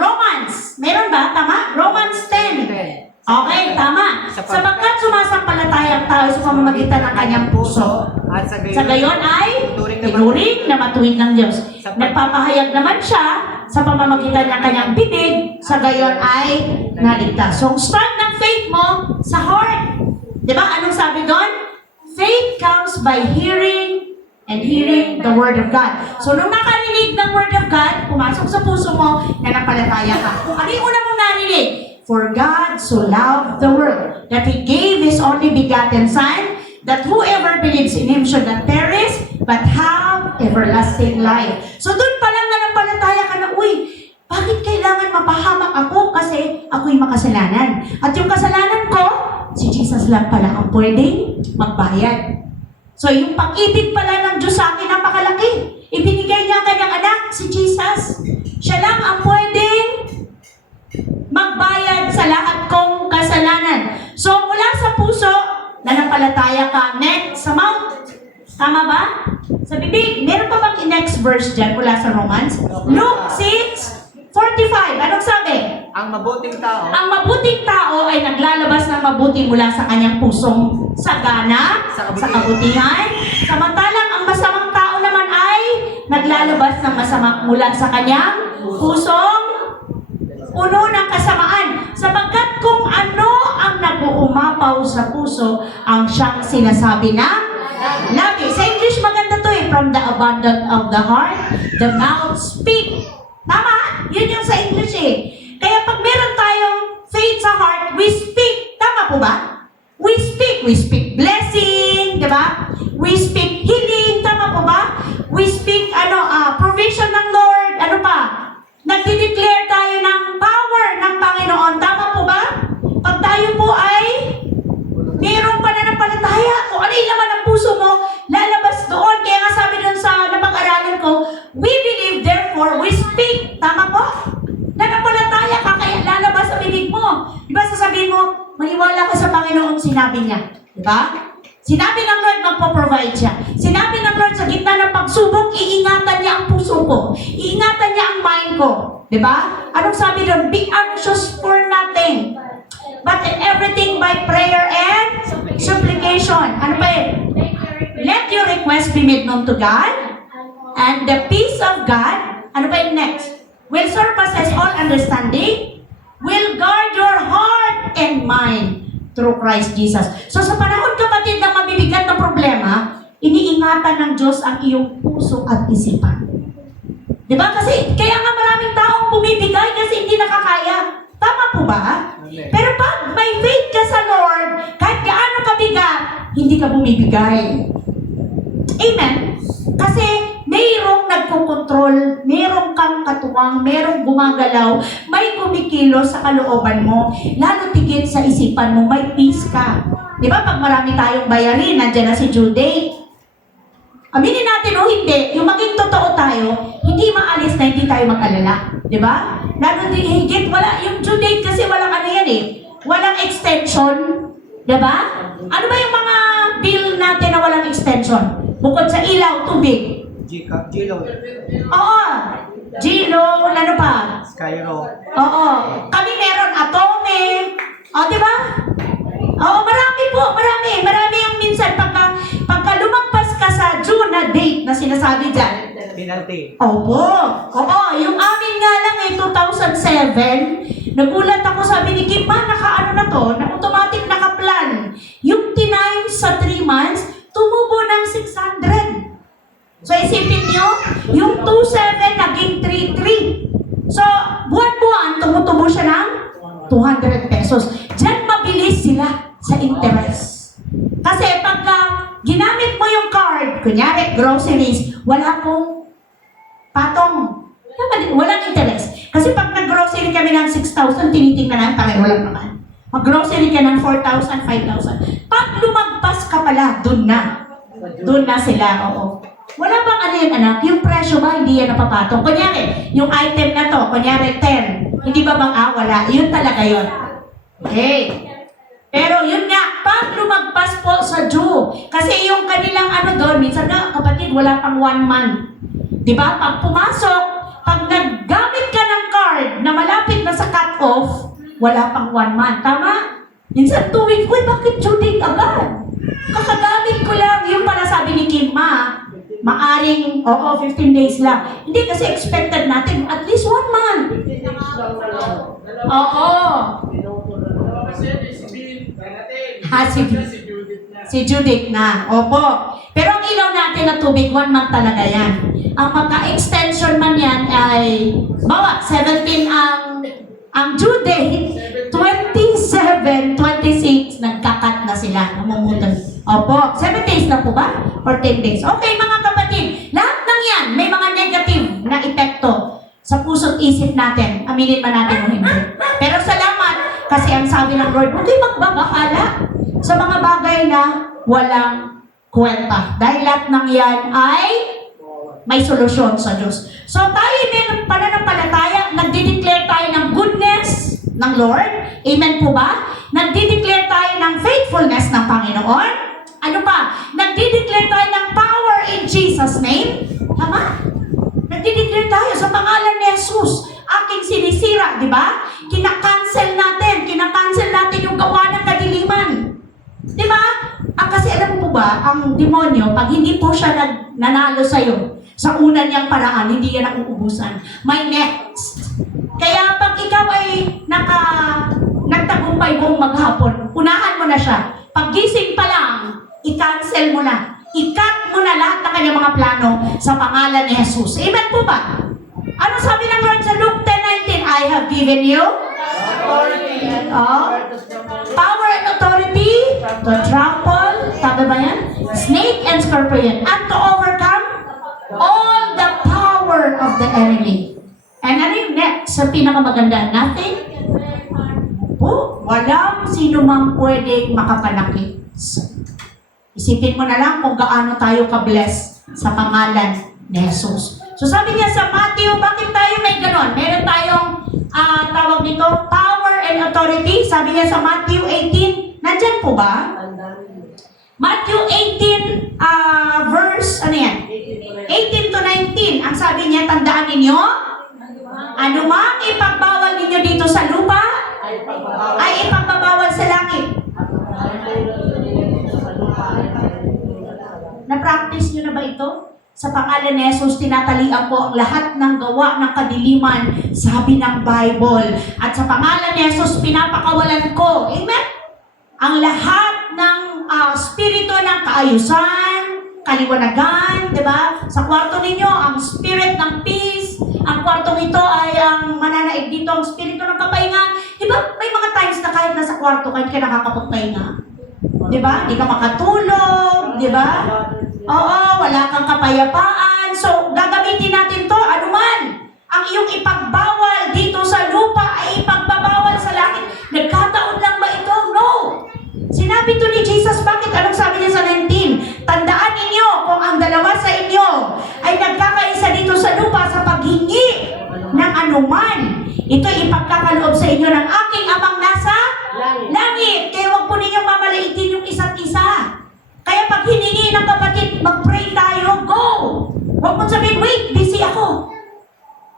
Romans. Meron ba? Tama? Romans 10. Okay, tama. Sapagkat sumasampalataya ang tao sa pamamagitan ng kanyang puso. At Sa gayon ay turing Tinuring na matuwid ng Diyos. Nagpapahayag naman siya sa pamamagitan ng kanyang bibig, sa gayon ay naligtas. So, start ng faith mo sa heart. Di ba? Anong sabi doon? Faith comes by hearing and hearing the Word of God. So, nung nakarinig ng Word of God, pumasok sa puso mo, nanampalataya ka. Kung ano yung una mong narinig? For God so loved the world that He gave His only begotten Son, that whoever believes in Him should not perish, but have everlasting life. So doon pa lang nanampalataya ka na, uy, bakit kailangan mapahamak ako kasi ako'y makasalanan? At yung kasalanan ko, si Jesus lang pala ang pwedeng magbayad. So yung pag-ibig pala ng Diyos sa akin napakalaki. Ibinigay niya ang kanyang anak, si Jesus. Siya lang ang pwedeng magbayad sa lahat kong kasalanan. So mula sa puso, nanampalataya ka. Next, sa mouth. Tama ba? Sa bibig. Meron pa bang next verse dyan mula sa Romans? Luke 6:45. Anong sabi? Ang mabuting tao, Ang mabuting tao ay naglalabas ng mabuti mula sa kanyang pusong sagana, sa kabutihan. Samantalang ang masamang tao naman ay naglalabas ng masama mula sa kanyang pusong puno ng kasamaan. Sapagkat kung ano ang nag-uumapaw sa puso, ang siyang sinasabi ng lagi. Sa English maganda to eh. From the abundance of the heart, the mouth speak. Tama? Yun yung sa English eh. Kaya pag meron tayong faith sa heart, we speak. Tama po ba? We speak blessing, di ba? We speak healing, tama po ba? We speak provision ng Lord, ano pa? Nagdi-declare tayo ng power ng Panginoon, tama po ba? Pag tayo po ay mayroong pananampalataya, kung ano yung laman ng puso mo, lalabas doon. Kaya nga sabi doon sa napag-aralan ko, we believe, therefore we speak. Tama po? Nanampalataya ka, kaya lalabas sa bibig mo. Di ba sasabihin mo, maniwala ka sa Panginoon, sinabi niya. Di ba? Sinabi ng Lord, magpo-provide siya. Sinabi ng Lord, sa gitna ng pagsubok, iingatan niya ang puso ko. Iingatan niya ang mind ko. Di ba? Anong sabi doon? Be anxious for nothing, but in everything by prayer and supplication. Ano ba yun? Let your request be made known to God, and the peace of God, ano ba yun next? Will surpasses all understanding, will guard your heart and mind through Christ Jesus. So sa panahon, kapatid, ng mabibigat na problema, iniingatan ng Diyos ang iyong puso at isipan. Di ba? Kasi, kaya nga maraming taong bumibigay kasi hindi nakakaya. Tama po ba? Pero pag may faith ka sa Lord, kahit gaano kabigat, hindi ka bumibigay. Amen? Kasi mayroong nagkokontrol, mayroong kang katuwang, mayroong gumagalaw, may kumikilos sa kalooban mo, lalo tigit sa isipan mo, may peace ka. Di ba? Pag marami tayong bayarin, nandiyan na si due date. Aminin natin o hindi, yung maging totoo tayo, hindi maalis na hindi tayo mag-alala. Di ba? Lalo din higit, wala, yung due date kasi walang ano yan eh, walang extension. Di ba? Ano ba yung mga bill natin na walang extension? Bukod sa ilaw, tubig. Gilo, Oo. Gilo, ano pa? Skyro, Oo. Kami meron atomic. O, di ba? Oo, marami po, marami. Marami yung minsan pagka lumagpas ka sa June na date na sinasabi dyan. penalty. Opo. Oo, yung amin nga lang 2007, nagulat ako, sabi ni Kim, naka-ano na to, na automatic naka-plan. Yung tinimes sa 3 months, tumubo ng 600. So isipin nyo, yung 2.7 naging 3.3. So, buwan-buwan, tumutubo siya ng 200 pesos. Diyan mabilis sila sa interest. Kasi pagka ginamit mo yung card, kunyari groceries, wala pong patong. Walang interest. Kasi pag nag-grocery kami ng 6,000, tinitingnan namin, pareho lang naman. Mag-grocery ka ng 4,000, 5,000. Pag lumagpas ka pala, dun na. Dun na sila, oo. Wala bang ano yun, anak? Yung presyo ba, hindi yan napapatong? Kunyari, yung item na to, kunyari 10. Hindi ba bang, wala. Yun talaga yun. Okay. Pero yun nga, pag lumagpas po sa due, kasi yung kanilang ano doon, minsan nga, kapatid, wala pang 1 month. Diba? Pag pumasok, pag naggamit ka ng card na malapit na sa cut-off, wala pang 1 month. Tama? Minsan 2 weeks, uy, bakit due date agad? Kakagamit ko lang. Yung pala sabi ni Kim, Maaring, oo, 15 days lang. Hindi kasi expected natin at least 1 month. Oo. Si Judith na. Opo. Pero ang ilaw natin na tubig, 1 month talaga yan. Ang magka-extension man yan ay, bawa, 17 ang due date, 27, 26, nagkakat na sila, namumutan. Opo, 7 days na po ba? Or 10 days? Okay, mga kapatid, lahat ng yan, may mga negative na epekto sa puso't isip natin. Aminin man natin o hindi. Pero salamat, kasi ang sabi ng Lord, huwag kayo magbabahala sa mga bagay na walang kwenta. Dahil lahat ng yan ay may solusyon sa Diyos. So tayo may pananampalataya, nagdi-declare tayo ng goodness ng Lord. Amen po ba? Nagdi-declare tayo ng faithfulness ng Panginoon. Ano pa? Nagdi-declare tayo ng power in Jesus' name. Tama? Nagdi-declare tayo sa pangalan ni Jesus. Aking sinisira, di ba? Kinakancel natin yung gawa ng kadiliman. Di ba? Kasi alam mo po ba, ang demonyo, pag hindi po siya nanalo sa'yo, sa una niyang paraan, hindi yan nauubusan. May next. Kaya pag ikaw ay nagtagumpay buong maghapon, unahan mo na siya. Pag gising pa lang, i-cancel mo na. I-cut mo na lahat ng kanyang mga plano sa pangalan ni Jesus. Amen po ba? Ano sabi ng Lord sa Luke 10:19? I have given you power and authority to trample, sabi ba yan? Snake and scorpion, and to overcome all the power of the enemy. And ano yung next? Sa pinakamaganda, nothing? Walang sino mang pwedeng makapanakit. Isipin mo na lang kung gaano tayo ka-bless sa pangalan ni Jesus. So sabi niya sa Matthew, bakit tayo may ganon? Meron tayong tawag dito, power and authority. Sabi niya sa Matthew 18, nandyan po ba? Matthew 18, verse, ano yan? 18 to 19. Ang sabi niya, tandaan ninyo, anumang ipagbawal ninyo dito sa lupa, ay ipagbabawal sa langit. Na-practice nyo na ba ito? Sa pangalan ni Jesus, tinatalian ko ang lahat ng gawa ng kadiliman, sabi ng Bible. At sa pangalan ni Jesus, pinapakawalan ko. Amen? Ang lahat ng spirito ng kaayusan, kaliwanagan, di ba? Sa kwarto ninyo, ang spirit ng peace. Ang kwartong ito ay ang mananaig dito, ang spirito ng kapahingan. Di ba? May mga times na kahit nasa kwarto, kahit ka nakakapagpahinga. Di ba? Di ka makatulog, di ba? Oo, wala kang kapayapaan. So, gagamitin natin to, anuman. Ang iyong ipagbawal dito sa lupa ay ipagbabawal sa langit. Nagkataon lang ba ito? No. Sinabi to ni Jesus, bakit? Anong sabi niya sa 19? Tandaan ninyo kung ang dalawa sa inyo ay nagkakaisa dito sa lupa sa paghingi ng anuman. Ito ipagkakaloob sa inyo ng aking amang nasa langit. Kaya huwag po ninyong mamalaitin yung isa't isa. Kaya pag hiningi ng kapatid, mag-pray tayo, go! Huwag mo sabihin, wait, busy ako.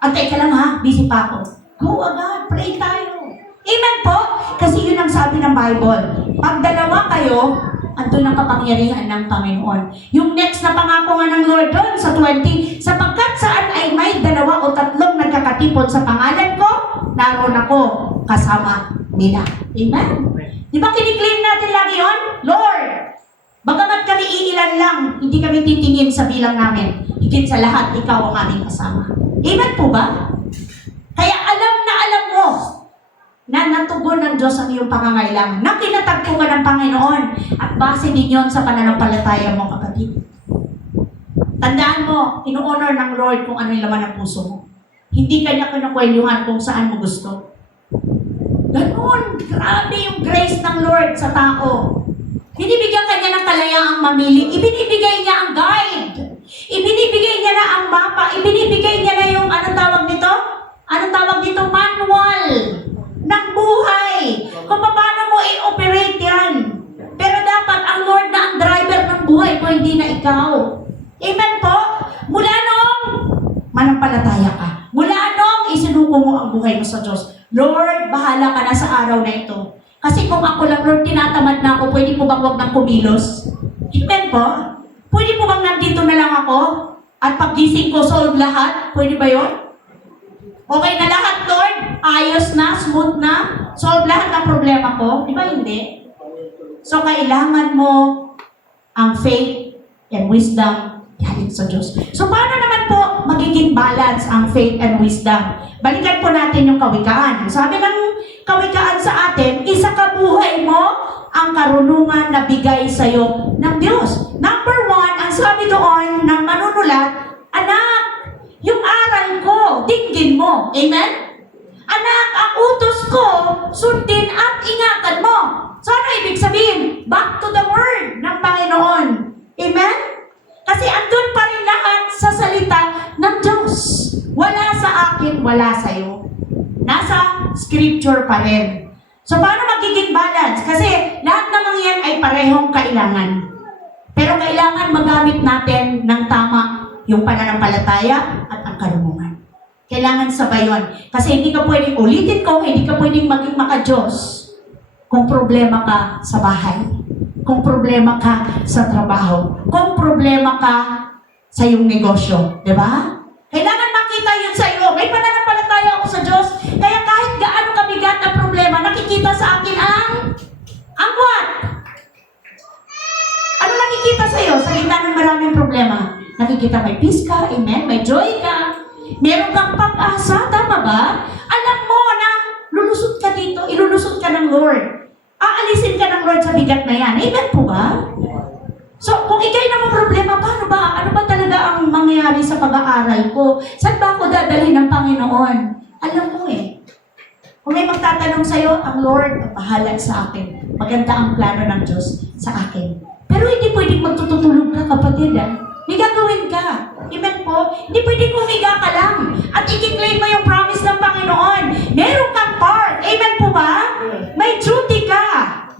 Antay ka lang ha, busy pa ako. Go agad, pray tayo. Amen po? Kasi yun ang sabi ng Bible. Pag dalawa kayo, andun ang kapangyarihan ng Panginoon. Yung next na pangako nga ng Lord doon sa 20, sapagkat saan ay may 2 o 3 nagkakatipon sa pangalan ko, naroon ako kasama nila. Amen? Di ba kiniklaim natin lagi yun? Lord, bagamat kami iilan lang, hindi kami titingin sa bilang namin. Higit sa lahat, ikaw ang aming kasama. Amen po ba? Kaya alam mo na natugon ng Diyos ang iyong pangangailangan. Na kinatagpo ka ng Panginoon at base din yun sa pananampalataya mo, kapatid. Tandaan mo, ino-honor ng Lord kung ano yung laman ng puso mo. Hindi kanya kinakwenyuhan kung saan mo gusto. Ganun, grabe yung grace ng Lord sa tao. Binibigyan kanya ng kalayaang mamili. Ibinibigay niya ang guide. Ibinibigay niya na ang mapa. Ibinibigay niya na yung, anong tawag dito? Anong tawag dito? Manual ng buhay. Kung paano mo i-operate yan. Pero dapat ang Lord na ang driver ng buhay mo, hindi na ikaw. Amen po? Mula noong manampalataya ka. Mula noong isinuko mo ang buhay mo sa Diyos. Lord, bahala ka na sa araw na ito. Kasi kung ako lang, Lord, tinatamad na ako, pwede po bang wag nang kumilos? Amen po? Pwede po bang nandito na lang na ako at paggising ko, solve lahat. Pwede ba yun? Okay na lahat, Lord? Ayos na, smooth na? Solve lahat ng problema ko? Di ba hindi? So, kailangan mo ang faith and wisdom galing sa Diyos. So, paano naman po magiging balance ang faith and wisdom? Balikan po natin yung kawikaan. Sabi ng kawikaan sa atin, isakabuhay mo ang karunungan na bigay sa'yo ng Diyos. Number 1, ang sabi doon ng manunulat, anak, yung aral ko, dinggin mo. Amen? Anak, ang utos ko, sundin at ingatan mo. So ano ibig sabihin? Back to the word ng Panginoon. Amen? Kasi andun pa rin lahat sa salita ng Diyos. Wala sa akin, wala sa'yo. Nasa scripture pa rin. So paano magiging balance? Kasi lahat naman yan ay parehong kailangan. Pero kailangan magamit natin ng tama yung pananampalataya at ang karunungan. Kailangan sabay yun. Kasi hindi ka pwedeng, ulitin ko, hindi ka pwedeng maging maka-Diyos kung problema ka sa bahay, kung problema ka sa trabaho, kung problema ka sa iyong negosyo. Di ba? Kailangan makita yun sa iyo. May pananampalataya ako sa Diyos. Kaya kahit gaano kabigat ang problema, nakikita sa akin ang what? Ano nakikita sa iyo? Sa gitna ng maraming problema. Nakikita may peace ka, amen? May joy ka. Meron kang pag-asa, tama ba? Alam mo na lulusot ka dito, ilulusot ka ng Lord. Aalisin ka ng Lord sa bigat na yan. Amen po ba? So, kung ikay naman problema, paano ba? Ano ba talaga ang mangyayari sa pag-aaral ko? Saan ba ako dadalhin ng Panginoon? Alam mo eh. Kung may magtatanong sa'yo, ang Lord ang bahala sa akin. Maganda ang plano ng Diyos sa akin. Pero hindi pwedeng magtutulog ka, kapatid. May gagawin ka. Amen po? Hindi pwedeng humiga ka lang. At i-claim mo yung promise ng Panginoon. Meron kang part. Amen po ba? May duty ka.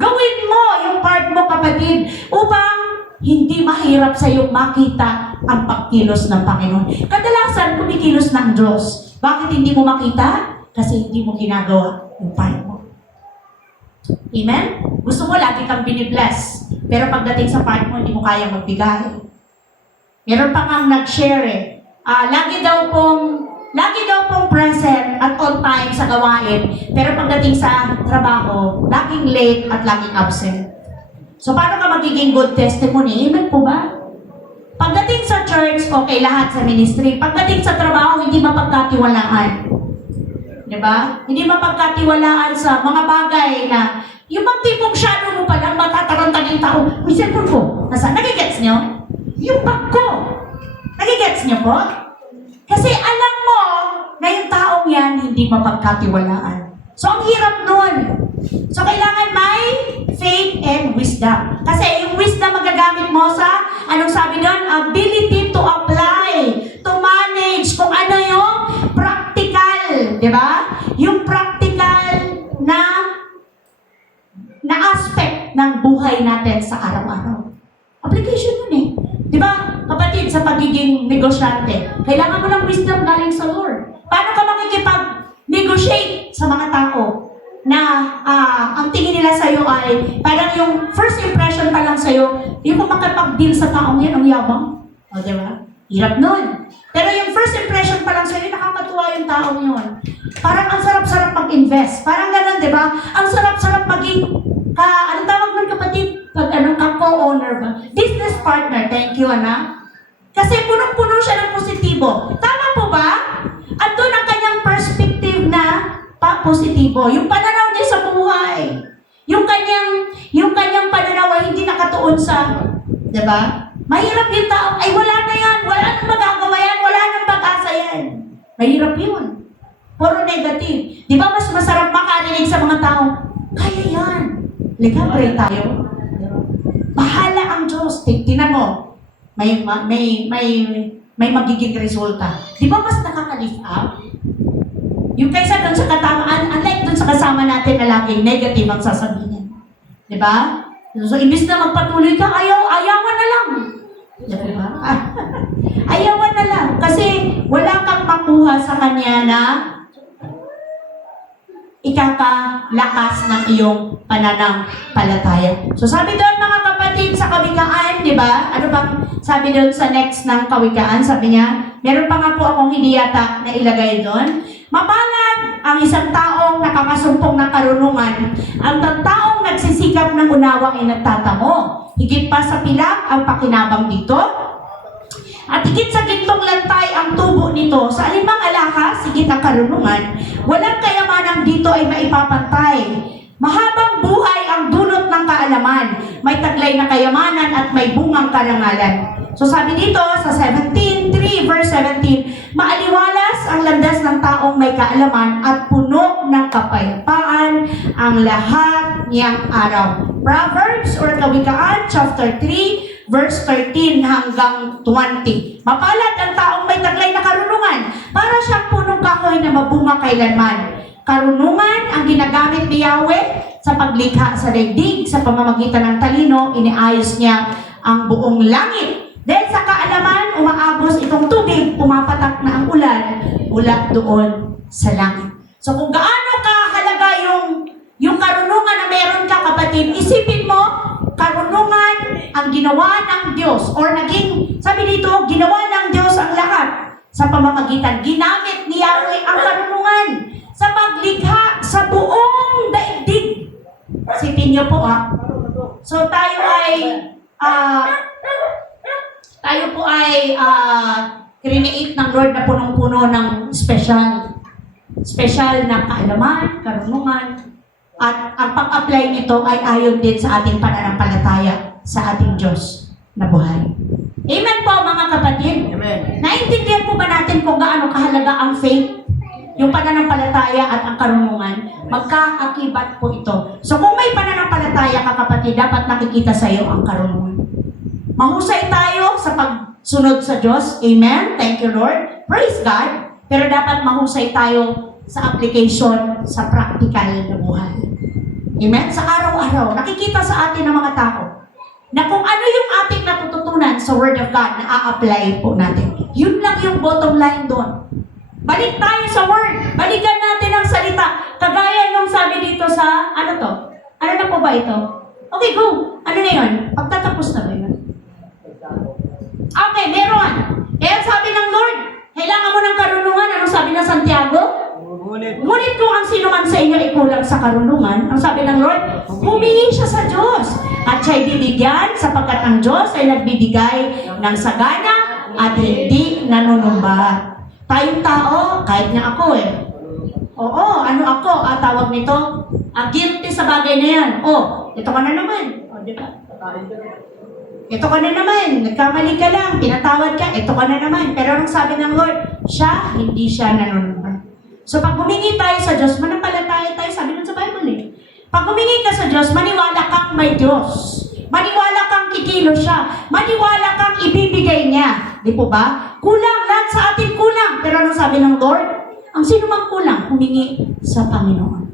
Gawin mo yung part mo, kapatid. Upang hindi mahirap sa iyo makita ang pagkilos ng Panginoon. Kadalasan, kumikilos ng Diyos. Bakit hindi mo makita? Kasi hindi mo ginagawa yung part mo. Amen? Gusto mo lagi kang binibless. Pero pagdating sa part mo, hindi mo kaya magbigay. Meron pa kang nag-share eh. Lagi daw pong present at on time sa gawain. Pero pagdating sa trabaho, laging late at laging absent. So, paano ka magiging good testimony? Amen po ba? Pagdating sa church, okay lahat sa ministry. Pagdating sa trabaho, hindi mapagkatiwalaan. Diba? Hindi mapagkatiwalaan sa mga bagay na yung mga tipong shadow mo pa lang, matatarantang yung tao. May cellphone ko. Nasaan? Nagigets nyo? Yung bag ko. Nagigets nyo po? Kasi alam mo na yung taong yan hindi mapagkatiwalaan. So, ang hirap nun. So, kailangan may faith and wisdom. Kasi yung wisdom magagamit mo sa, anong sabi doon? Ability to apply, to manage, kung ano yung practical. Di ba? Yung practical na aspect ng buhay natin sa araw-araw. Application yun eh. Di ba? Kapatid, sa pagiging negosyante, kailangan mo ng wisdom galing sa Lord. Paano ka makikipag-negotiate sa mga tao na ang tingin nila sa'yo ay parang yung first impression pa lang sa'yo, yung makapag-deal sa taong yan, ang yabang. O, di ba? Hirap nun. Pero yung first impression pa lang sa'yo, nakakatuwa yung taong yun. Parang ang sarap-sarap mag-invest. Parang ganun, di ba? Ang sarap-sarap maging, anong tawag nun kapatid? Co-owner ba? Business partner. Thank you, anak. Kasi punong-puno siya ng positibo. Tama po ba? Andun ang kanyang perspective na positibo. Yung pananaw niya sa buhay. Yung kanyang pananaw ay hindi nakatuon sa, di ba? Mahirap yung tao, ay wala na yan, wala nang magagawa yan, wala nang pag-asa yan. Mahirap yun. Puro negative. Di ba mas masarap makarinig sa mga tao, kaya yan. Lika, pray tayo. Bahala ang Diyos. Tingnan mo, may magiging resulta. Di ba mas nakaka-lift up? Yung kaysa doon sa katamaan, unlike doon sa kasama natin na laging negative ang sasabihin. Di ba? So, imbis na magpatuloy ka, ayawan na lang. Di ba? Ayawan na lang. Kasi wala kang makuha sa kanya na ikakalakas ng iyong pananampalataya. So sabi doon mga kapatid sa kabigaan, di ba? Ano bang Sabi doon sa next ng kawikaan, sabi niya, meron pa nga po akong hindi yata na ilagay doon. Mapalad ang isang taong nakakasumpong ng karunungan, ang taong nagsisikap ng unawa ay nagtatamo. Higit pa sa pilak ang pakinabang dito, at higit sa gintong lantay ang tubo nito. Sa alimang alahas, higit ang karunungan, walang kayamanang dito ay maipapantay. Mahabang buhay ang dulot ng kaalaman, may taglay na kayamanan at may bungang karangalan. So sabi dito sa 17:3 verse 17, maaliwalas ang landas ng taong may kaalaman at puno ng kapayapaan ang lahat niyang araw. Proverbs or Kawikaan chapter 3 verse 13 hanggang 20. Mapalad ang taong may taglay na karunungan, para siyang punong kahoy na mabunga kailanman. Karunungan ang ginagamit ni Yahweh sa paglikha sa daigdig, sa pamamagitan ng talino, iniayos niya ang buong langit. Dahil sa kaalaman, umaagos itong tubig, pumapatak na ang ulan mula doon sa langit. So kung gaano kahalaga yung karunungan na meron ka, kapatid, isipin mo, karunungan ang ginawa ng Diyos, or naging, sabi dito, ginawa ng Diyos ang lahat sa pamamagitan. Ginamit ni Yahweh ang karunungan sa paglikha sa buong daigdig. Isipin niyo po So tayo po ay create ng Lord na punong-puno ng special na kaalaman, karunungan, at ang pag-apply nito ay ayon din sa ating pananampalataya sa ating Diyos na buhay. Amen po mga kapatid. Amen. Naintindihan po ba natin kung gaano kahalaga ang faith, yung pananampalataya at ang karunungan? Magkaakibat po ito. So kung may pananampalataya ka, kapatid, dapat nakikita sa iyo ang karunungan. Mahusay tayo sa pagsunod sa Diyos. Amen? Thank you, Lord. Praise God. Pero dapat mahusay tayo sa application sa practical na buhay. Amen? Sa araw-araw, nakikita sa atin ng mga tao na kung ano yung ating natututunan sa Word of God na a-apply po natin. Yun lang yung bottom line doon. Balik tayo sa Word. Balikan natin ang salita. Kagaya nung sabi dito sa, ano to? Ano na po ba ito? Okay, go. Ano na yun? Pagtatapos na ba yun? Okay, meron. Kaya sabi ng Lord, kailangan mo ng karunungan. Ano sabi ng Santiago? Ngunit kung ang sino man sa inyo ay kulang sa karunungan, ang sabi ng Lord, humingi siya sa Diyos. At siya'y bibigyan sapagkat ang Diyos ay nagbibigay ng sagana at hindi nanunumba. Tayong tao, kahit nga ako Oo, ano ako? Tawag nito, guilty sa bagay na yan. Ito ka na naman. Di ba? Ito ka na naman, nagkamali ka lang, pinatawad ka, ito ka na naman. Pero ang sabi ng Lord, hindi siya nanunumba. So pag humingi tayo sa Diyos, manampalataya tayo, sabi nun sa Bible Pag humingi ka sa Diyos, maniwala kang may Diyos. Maniwala kang kikilos siya. Maniwala kang ibibigay niya. Di po ba? Kulang, lahat sa atin kulang. Pero ano sabi ng Lord? Ang sino mang kulang, humingi sa Panginoon.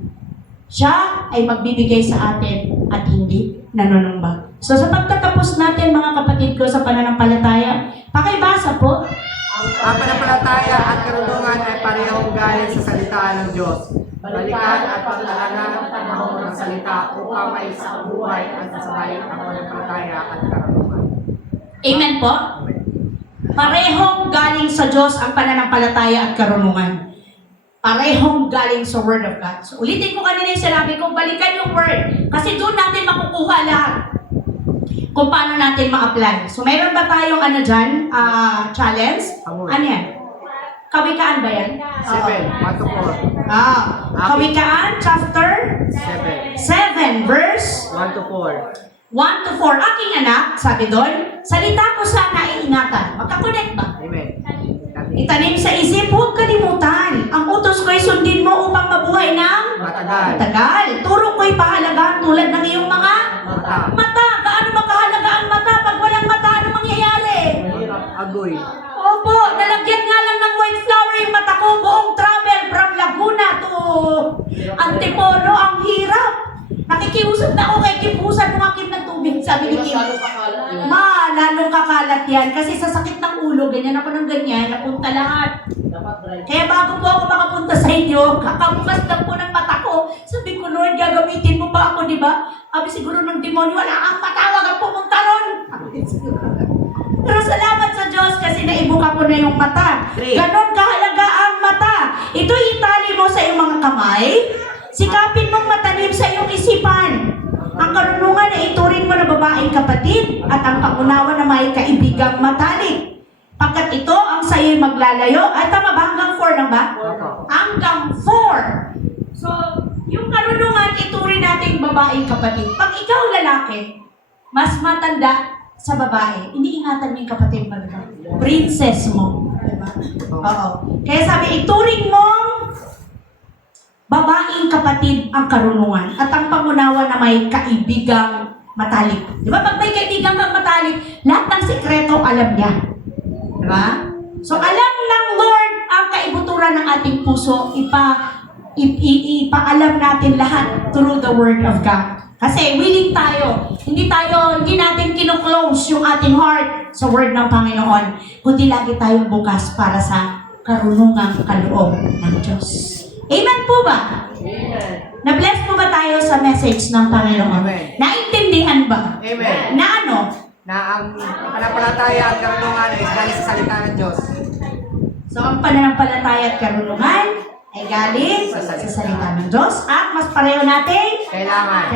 Siya ay magbibigay sa atin at hindi nanunumba. So sa pagtatapos natin, mga kapatid ko, sa pananampalataya, pakibasa po. Ang pananampalataya at karunungan ay parehong galing sa salita ng Diyos. Balikan at paglalagyan ng panahon ng salita upang may isang buhay at sasabay ang pananampalataya at karunungan. Amen po? Parehong galing sa Diyos ang pananampalataya at karunungan. Parehong galing sa Word of God. So ulitin ko kanina yung sinabi ko, balikan yung Word. Kasi doon natin makukuha lahat kung paano natin ma-apply. So mayroon ba tayong challenge? Ano yan? Kawikaan ba yan? 7, 1-4. Kawikaan chapter 7 verse 1-4. 1-4. Aking anak, sabi doon, salita ko sana iingatan. Magkakonect ba? Amen. Itanim sa isip, huwag kalimutan. Ang utos ko'y sundin mo upang mabuhay ng matagal. Turo ko'y pahalagahan tulad ng iyong mga mata. Gaano makahalaga ang mata? Pag walang mata, ano mangyayari? Agoy. Opo, nalagyan nga lang ng white flower yung mata ko. Buong travel from Laguna to Antipolo. Ang hirap. Nakikiusap na ako kay Kipusan umakit ng tubig. Sabi ni Kim, lalong kakalat yan. Kasi sa sakit ng ulo, ganyan ako ng ganyan, napunta lahat. Kaya bago po ako makapunta sa inyo, kakabukas lang po ng mata ko. Sabi ko, Lord, gagamitin mo ba ako, di ba? Sabi siguro ng demonyo, wala kang patawag at pumunta ron. Pero salamat sa Diyos kasi naibuka ko na yung mata. Three. Ganon kahalaga ang mata. Ito itali mo sa iyong mga kamay. Sikapin mong matalim sa iyong isipan. Ang karunungan na ituring mo na babaeng kapatid at ang pangunawa na may kaibigang matalik. Pagkat ito ang sa'yo'y maglalayo. Ay, tama ba? Hanggang 4 lang ba? Hanggang 4. So, yung karunungan, ituring nating babaeng kapatid. Pag ikaw lalaki, mas matanda sa babae, iniingatan mo yung kapatid mo, diba? Princess mo. Diba? Oo. Kaya sabi, ituring mo babaeng kapatid ang karunungan at ang pangunawa na may kaibigang matalik. Diba? Pag may kaibigang matalik, lahat ng sekreto alam niya. Diba? So, alam ng Lord ang kaibuturan ng ating puso, ipaalam natin lahat through the Word of God. Kasi willing tayo. Hindi natin kino-close yung ating heart sa Word ng Panginoon, kundi lagi tayong bukas para sa karunungang kaloob ng Diyos. Amen po ba? Amen. Na-bless po ba tayo sa message ng Panginoon? Amen. Naintindihan ba? Amen. Na ano? Na ang pananampalataya at karunungan ay galing sa salita ng Diyos. So, ang pananampalataya at karunungan ay galing sa salita ng Diyos at mas pareho natin kailangan.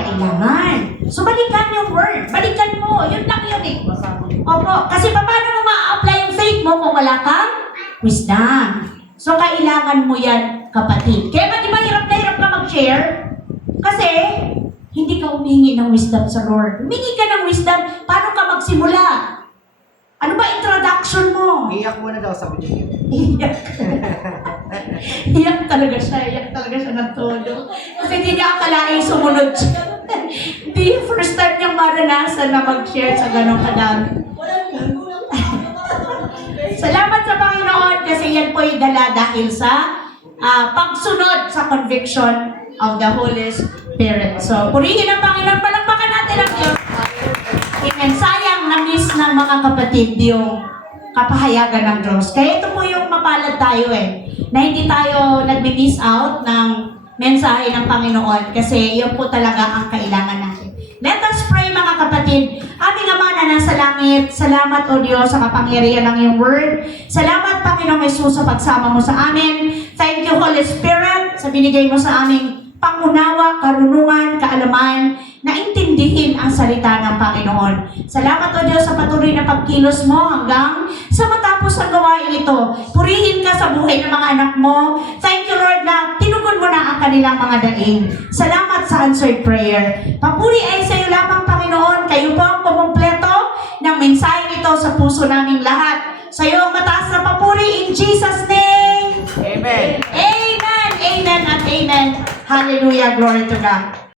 So, balikan yung word. Balikan mo. Yun lang yun eh. Opo. Kasi paano mo ma-apply yung faith mo kung wala kang wisdom? So, kailangan mo yan, kapatid. Kaya ba di ba hirap na hirap ka mag-share? Kasi, hindi ka humingi ng wisdom sa Lord. Humingi ka ng wisdom. Paano ka magsimula? Ano ba introduction mo? Iyak muna daw, sabi niyo. Iyak. Iyak talaga siya. Iyak talaga siya ng todo. Kasi hindi niya akalaing sumunod siya. Hindi yung first time niyang maranasan na mag-share sa ganong kadami. Salamat sa Panginoon kasi yan po yung dala dahil sa pagsunod sa conviction of the Holy Spirit. So, purihin ang Panginoon. Palakpakan natin ang Diyos. Amen. Sayang na-miss ng mga kapatid yung kapahayagan ng Diyos. Kaya ito po yung mapalad tayo na hindi tayo nagmi-miss out ng mensahe ng Panginoon kasi yun po talaga ang kailangan natin. Let us pray mga kapatid. Aming Ama na nasa langit, salamat o Diyos sa kapangyarihan ng iyong word. Salamat Panginoong Hesus sa pagsama mo sa amin. Thank you Holy Spirit sa binigay mo sa aming pangunawa, karunungan, kaalaman, na intindihin ang salita ng Panginoon. Salamat o Diyos sa patuloy na pagkilos mo hanggang sa matapos ang gawain ito. Purihin ka sa buhay ng mga anak mo. Thank you Lord na tinugon mo na ang kanilang mga daing. Salamat sa answered prayer. Papuri ay sa iyo lamang Panginoon. Kayo po ang kumumpleto ng mensahe ito sa puso naming lahat. Sa iyo ang mataas na papuri in Jesus' name. Amen. Amen, amen, at amen. Hallelujah, glory to God.